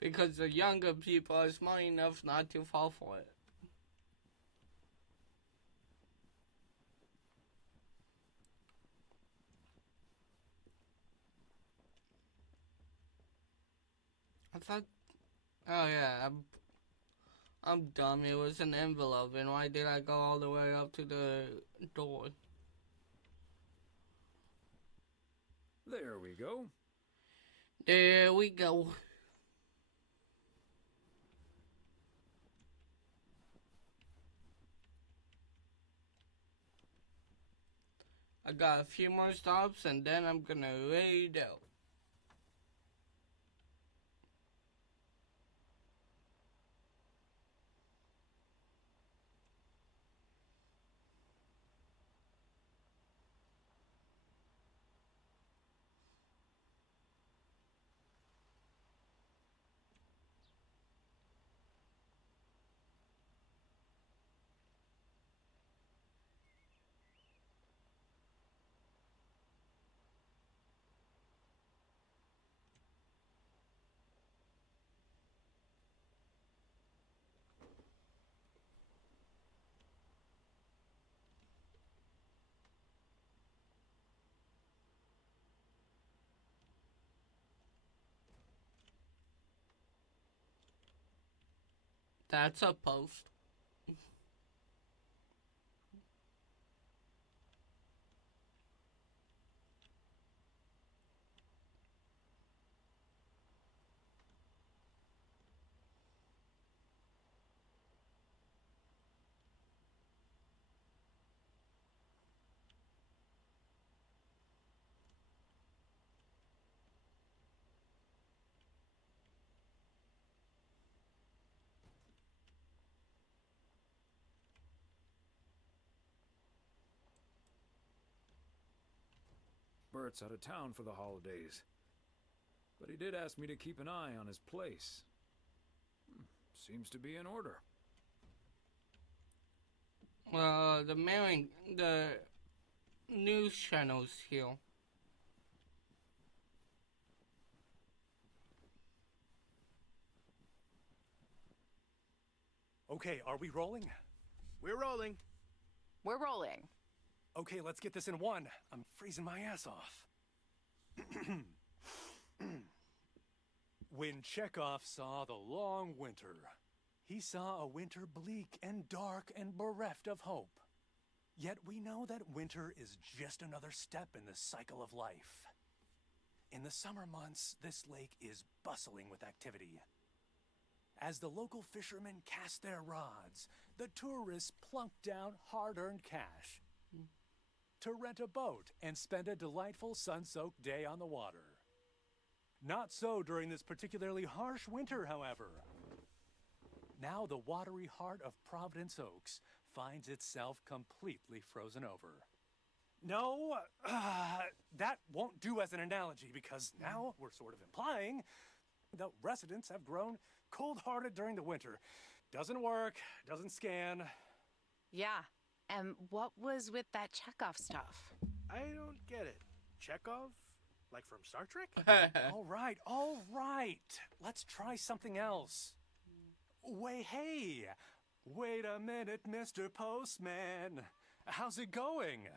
Because the younger people are smart enough not to fall for it. I thought, oh yeah, I'm dumb. It was an envelope, and why did I go all the way up to the door? There we go. There we go. I got a few more stops and then I'm gonna raid out. That's a post. Bert's out of town for the holidays. But he did ask me to keep an eye on his place. Seems to be in order. The news channels here. Okay, are we rolling? We're rolling. We're rolling. Okay, let's get this in one. I'm freezing my ass off. When Chekhov saw the long winter, he saw a winter bleak and dark and bereft of hope. Yet we know that winter is just another step in the cycle of life. In the summer months, this lake is bustling with activity. As the local fishermen cast their rods, the tourists plunk down hard-earned cash to rent a boat and spend a delightful sun-soaked day on the water. Not so during this particularly harsh winter, however. Now the watery heart of Providence Oaks finds itself completely frozen over. No, that won't do as an analogy, because now we're sort of implying the residents have grown cold-hearted during the winter. Doesn't work, doesn't scan. Yeah, and what was with that Chekhov stuff? I don't get it. Chekhov? Like from Star Trek? All right. Let's try something else. Hey, wait a minute, Mr. Postman. How's it going?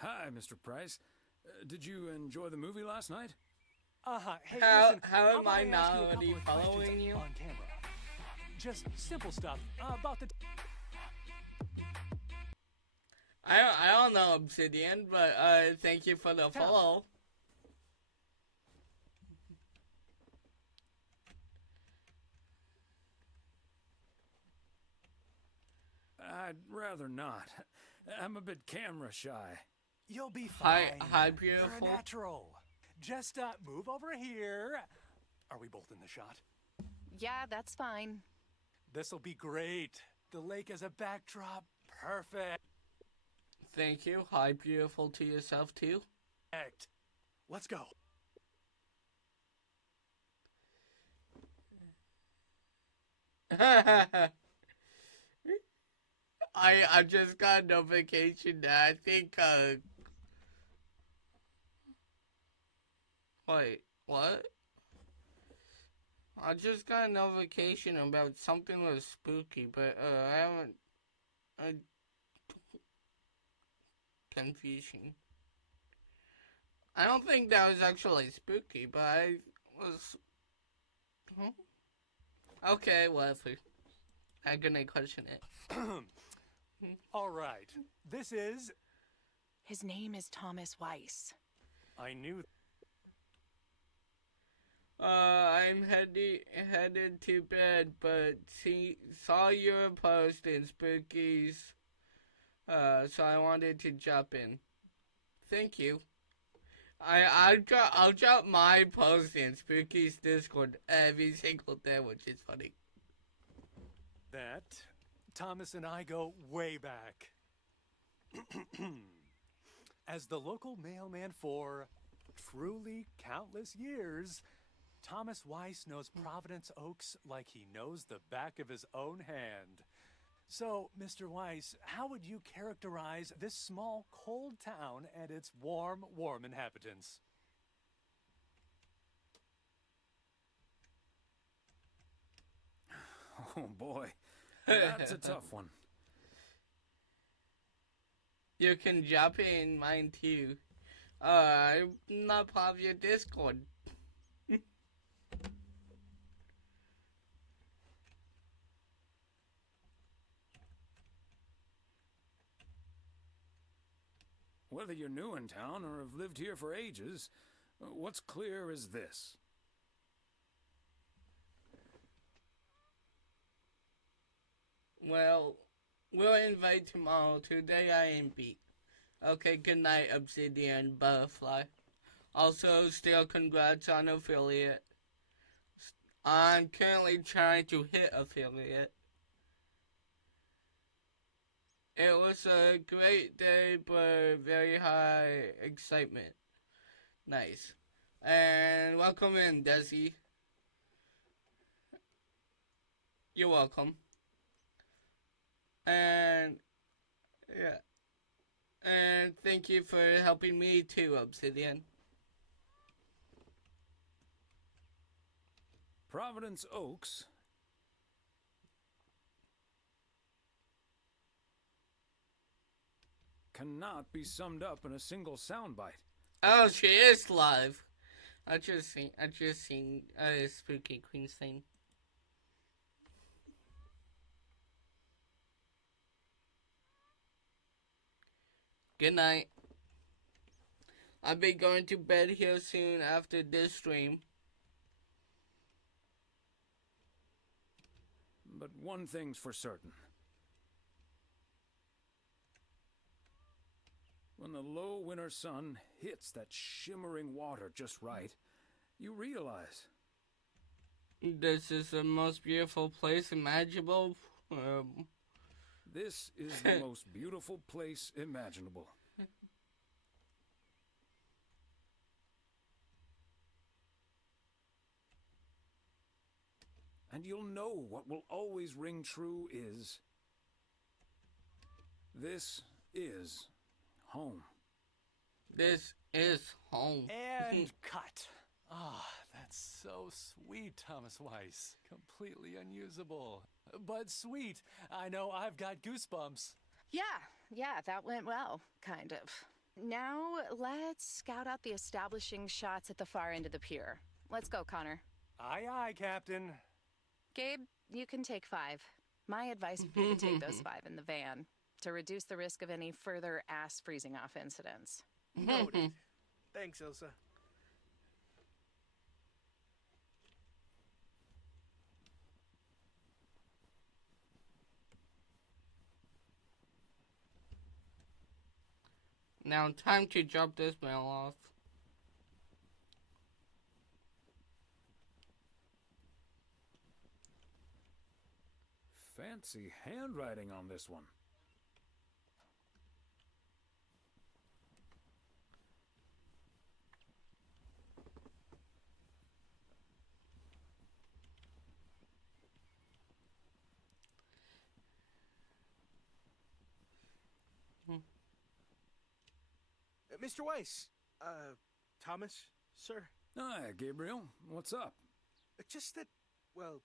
Hi, Mr. Price. Did you enjoy the movie last night? Hey, how listen, am about I ask not you a couple already of following questions you? on camera? Just simple stuff about the... I don't know Obsidian, but thank you for the follow. I'd rather not. I'm a bit camera shy. You'll be fine. Hi, beautiful. You're a natural. Just move over here. Are we both in the shot? Yeah, that's fine. This'll be great. The lake as a backdrop. Perfect. Thank you. Hi, beautiful to yourself, too. Let's go. I just got a notification that I think, wait, what? I just got a notification about something that was spooky, but, I haven't, confusion. I don't think that was actually spooky, but I was, okay, whatever. How can I question it? All right. This is... His name is Thomas Weiss. I knew... I'm headed to bed, but saw your post in Spooky's, so I wanted to jump in. Thank you. I'll drop my post in Spooky's Discord every single day, which is funny. That Thomas and I go way back. As the local mailman for truly countless years, Thomas Weiss knows Providence Oaks like he knows the back of his own hand. So, Mr. Weiss, how would you characterize this small, cold town and its warm inhabitants? Oh boy, that's a tough one. You can jump in mine too. I'm not part of your Discord. Whether you're new in town or have lived here for ages, what's clear is this. Well, we'll invite tomorrow. Today I ain't beat. Okay, good night, Obsidian Butterfly. Also, still congrats on affiliate. I'm currently trying to hit affiliate. It was a great day, but very high excitement. Nice. And welcome in, Desi. You're welcome. And, yeah. And thank you for helping me too, Obsidian. Providence Oaks cannot be summed up in a single soundbite. Oh, she is live. I just seen Spooky Queen's thing. Good night. I'll be going to bed here soon after this stream. But one thing's for certain. When the low winter sun hits that shimmering water just right, you realize this is the most beautiful place imaginable. This is the most beautiful place imaginable. And you'll know what will always ring true is, this is home. This is home. And cut. Ah, that's so sweet, Thomas Weiss. Completely unusable. But sweet. I know I've got goosebumps. Yeah, that went well, kind of. Now, let's scout out the establishing shots at the far end of the pier. Let's go, Connor. Aye, aye, Captain. Gabe, you can take 5. My advice would be to take those 5 in the van to reduce the risk of any further ass freezing off incidents. Noted. Thanks, Ilsa. Now time to drop this mail off. Fancy handwriting on this one. Mr. Weiss, Thomas, sir. Hi, Gabriel. What's up? Just that, well,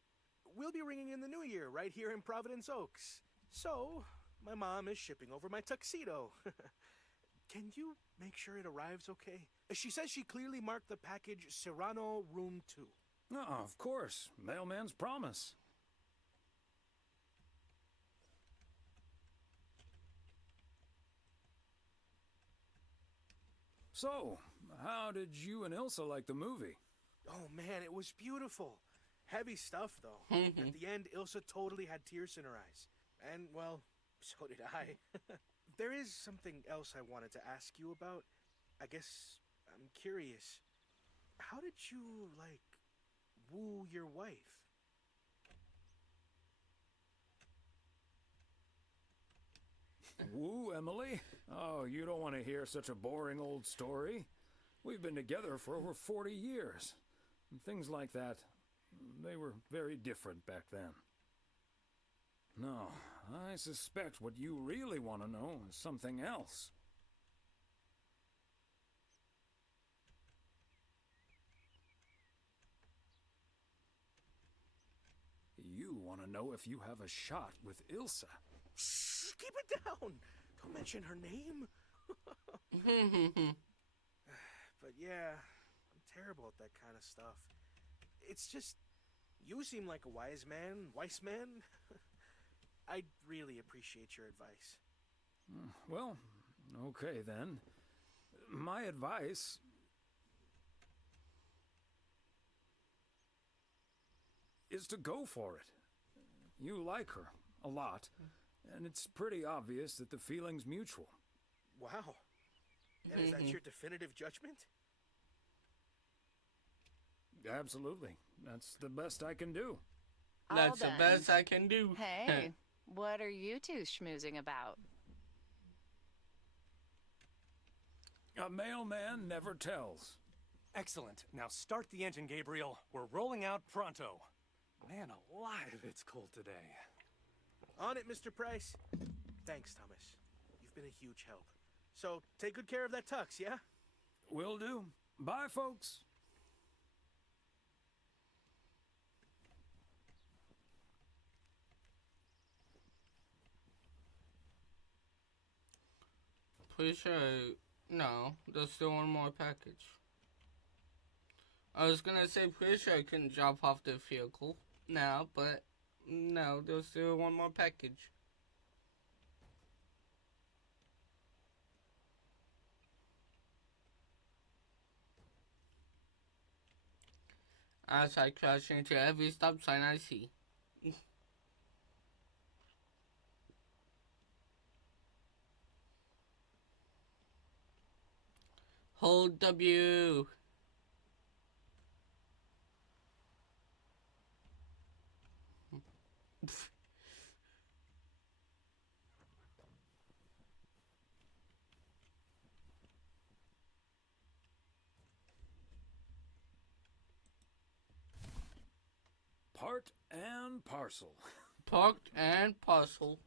we'll be ringing in the new year right here in Providence Oaks. So, my mom is shipping over my tuxedo. Can you make sure it arrives okay? She says she clearly marked the package Serrano Room 2. Oh, of course. Mailman's promise. So, how did you and Ilsa like the movie? Oh man, it was beautiful. Heavy stuff, though. At the end, Ilsa totally had tears in her eyes. And, well, so did I. There is something else I wanted to ask you about. I guess I'm curious. How did you, like, woo your wife? Woo, Emily? Oh, you don't want to hear such a boring old story. We've been together for over 40 years. And things like that, they were very different back then. No, I suspect what you really want to know is something else. You want to know if you have a shot with Ilsa. Shh, keep it down. Don't mention her name. But yeah, I'm terrible at that kind of stuff. It's just, you seem like a wise man. I'd really appreciate your advice. Well, okay then. My advice is to go for it. You like her a lot, and it's pretty obvious that the feeling's mutual. Wow. And is that your definitive judgment? Absolutely. That's the best I can do. That's the best I can do. Hey, what are you two schmoozing about? A mailman never tells. Excellent. Now start the engine, Gabriel. We're rolling out pronto. Man alive, it's cold today. On it, Mr. Price. Thanks, Thomas. You've been a huge help. So, take good care of that tux, yeah? Will do. Bye, folks. Pretty sure. No, there's still one more package. I was gonna say, pretty sure I can drop off the vehicle now, but no, there's still one more package. As I crash into every stop sign I see. Hold W. Part and parcel. Part and parcel.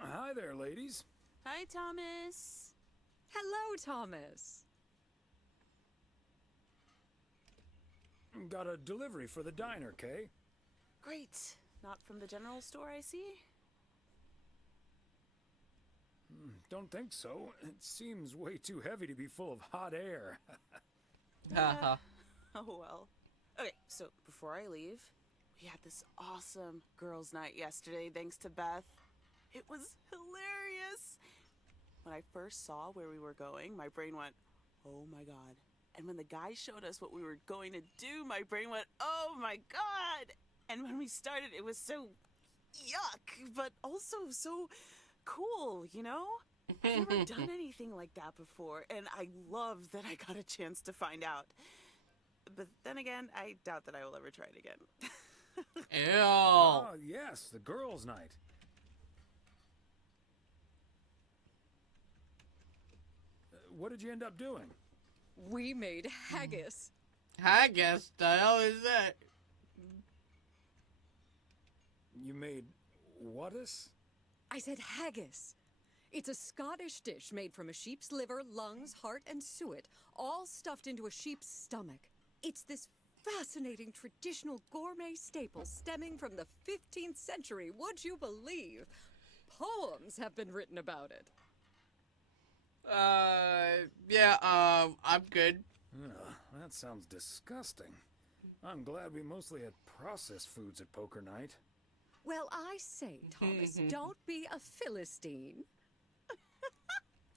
Hi there, ladies. Hi, Thomas. Hello, Thomas. Got a delivery for the diner, Kay. Great. Not from the general store, I see? Don't think so. It seems way too heavy to be full of hot air. Oh, well. Okay, so before I leave, we had this awesome girls' night yesterday, thanks to Beth. It was hilarious. When I first saw where we were going, my brain went, oh my god. And when the guy showed us what we were going to do, my brain went, oh my god. And when we started, it was so yuck, but also so cool, you know? I've never done anything like that before, and I love that I got a chance to find out. But then again, I doubt that I will ever try it again. Ew. Oh, yes, the girls' night. What did you end up doing? We made haggis. Haggis? The hell is that? You made whatus? I said haggis. It's a Scottish dish made from a sheep's liver, lungs, heart, and suet, all stuffed into a sheep's stomach. It's this fascinating traditional gourmet staple stemming from the 15th century, would you believe? Poems have been written about it. Yeah, I'm good. Ugh, that sounds disgusting. I'm glad we mostly had processed foods at poker night. Well, I say, Thomas, don't be a Philistine.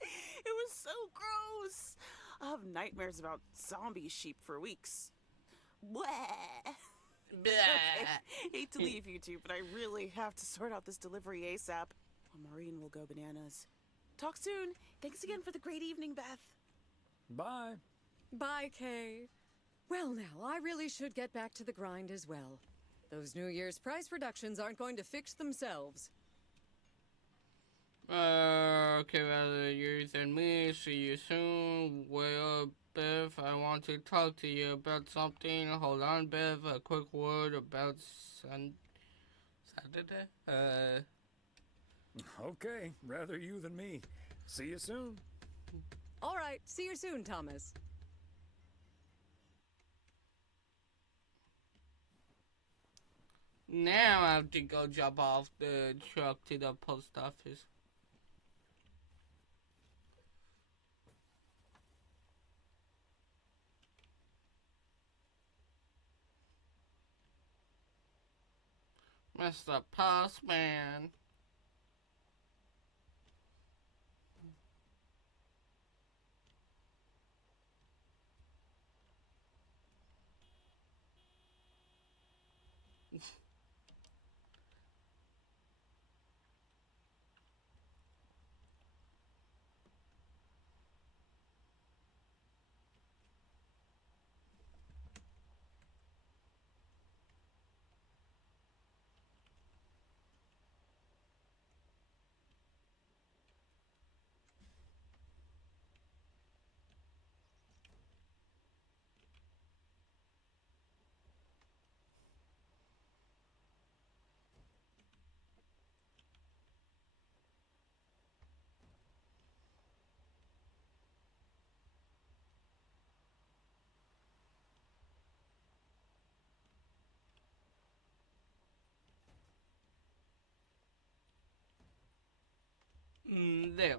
It was so gross. I'll have nightmares about zombie sheep for weeks. Bleh. Okay, hate to leave you two, but I really have to sort out this delivery ASAP, or Maureen will go bananas. Talk soon. Thanks again for the great evening, Beth. Bye. Bye, Kay. Well, now, I really should get back to the grind as well. Those New Year's price reductions aren't going to fix themselves. Okay, rather you than me. See you soon. Well, Bev, I want to talk to you about something. Hold on, Bev. A quick word about Saturday. Okay, rather you than me. See you soon. All right, see you soon, Thomas. Now I have to go drop off the truck to the post office. Mr. Postman. There.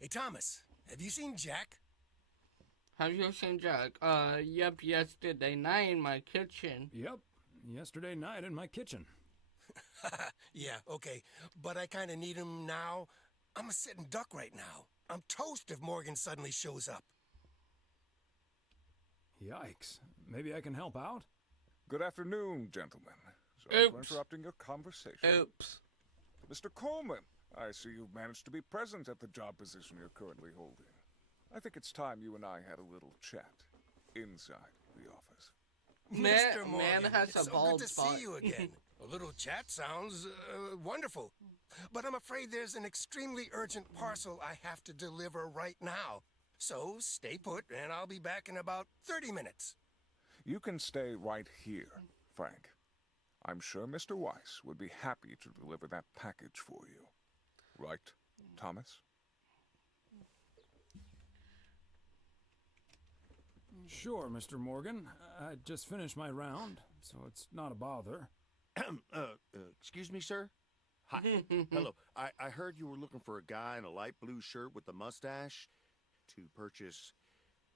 Hey, Thomas, have you seen Jack? Have you seen Jack? Yep, yesterday night in my kitchen. Yep, yesterday night in my kitchen. Yeah, okay, but I kind of need him now. I'm a sitting duck right now. I'm toast if Morgan suddenly shows up. Yikes. Maybe I can help out? Good afternoon, gentlemen. Sorry for Oops. interrupting your conversation. Oops. Mr. Coleman, I see you've managed to be present at the job position you're currently holding. I think it's time you and I had a little chat inside the office. Mr. Morgan, has it's a so bald good to spot. see you again. A little chat sounds wonderful. But I'm afraid there's an extremely urgent parcel I have to deliver right now. So stay put, and I'll be back in about 30 minutes. You can stay right here, Frank. I'm sure Mr. Weiss would be happy to deliver that package for you. Right, Thomas? Sure, Mr. Morgan. I just finished my round, so it's not a bother. Excuse me, sir? Hi. Hello. I heard you were looking for a guy in a light blue shirt with a mustache to purchase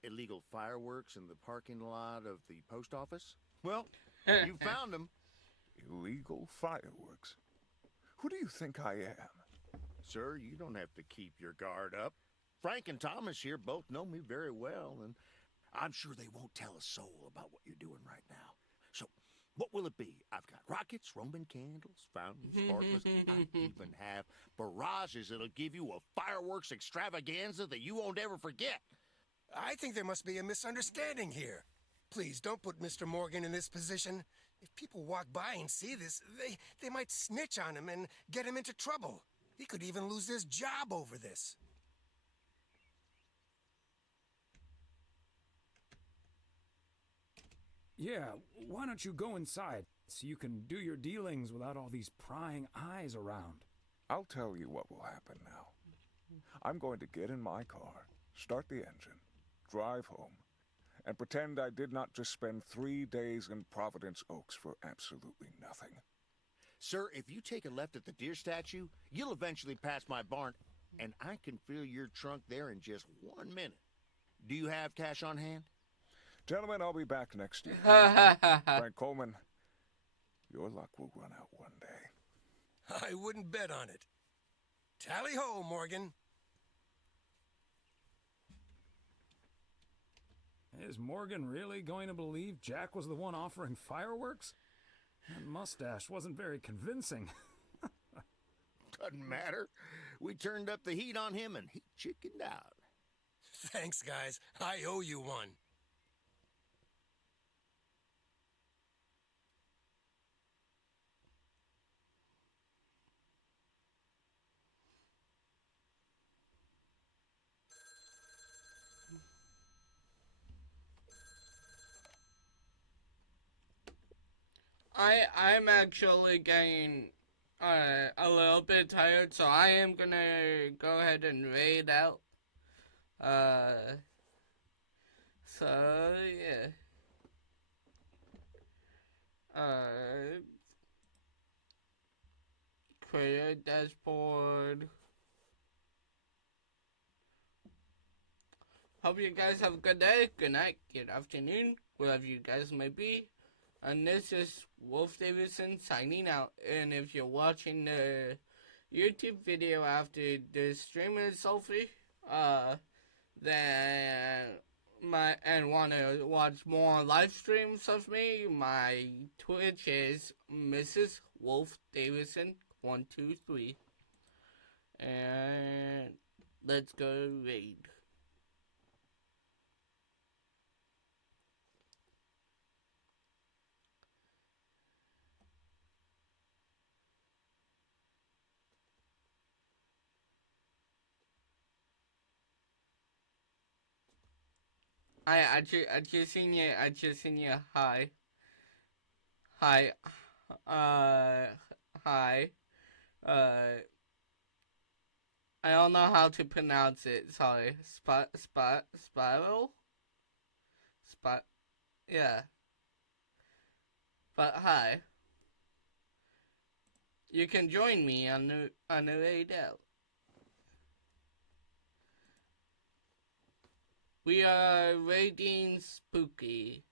illegal fireworks in the parking lot of the post office? Well, you found him. Illegal fireworks? Who do you think I am? Sir, you don't have to keep your guard up. Frank and Thomas here both know me very well, and I'm sure they won't tell a soul about what you're doing right now. So, what will it be? I've got rockets, Roman candles, fountains, sparklers. I even have barrages that'll give you a fireworks extravaganza that you won't ever forget. I think there must be a misunderstanding here. Please don't put Mr. Morgan in this position. If people walk by and see this, they might snitch on him and get him into trouble. He could even lose his job over this. Yeah, why don't you go inside so you can do your dealings without all these prying eyes around? I'll tell you what will happen now. I'm going to get in my car, start the engine, drive home, and pretend I did not just spend 3 days in Providence Oaks for absolutely nothing. Sir, if you take a left at the deer statue, you'll eventually pass my barn. and I can fill your trunk there in just 1 minute. Do you have cash on hand? Gentlemen, I'll be back next year. Frank Coleman, your luck will run out one day. I wouldn't bet on it. Tally ho, Morgan. Is Morgan really going to believe Jack was the one offering fireworks? That mustache wasn't very convincing. Doesn't matter. We turned up the heat on him and he chickened out. Thanks, guys. I owe you one. I'm actually getting a little bit tired, so I am gonna go ahead and raid out. So yeah. Create a dashboard. Hope you guys have a good day, good night, good afternoon, wherever you guys may be. And this is Wolf Davidson signing out. And if you're watching the YouTube video after the stream is over, then and want to watch more live streams of me, my Twitch is Mrs. Wolf Davidson 123. And let's go raid. I just seen you. Hi. Hi. Hi. I don't know how to pronounce it. Sorry. Spiral. Yeah. But hi. You can join me on the raid out. We are raiding Spooky,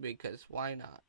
because why not?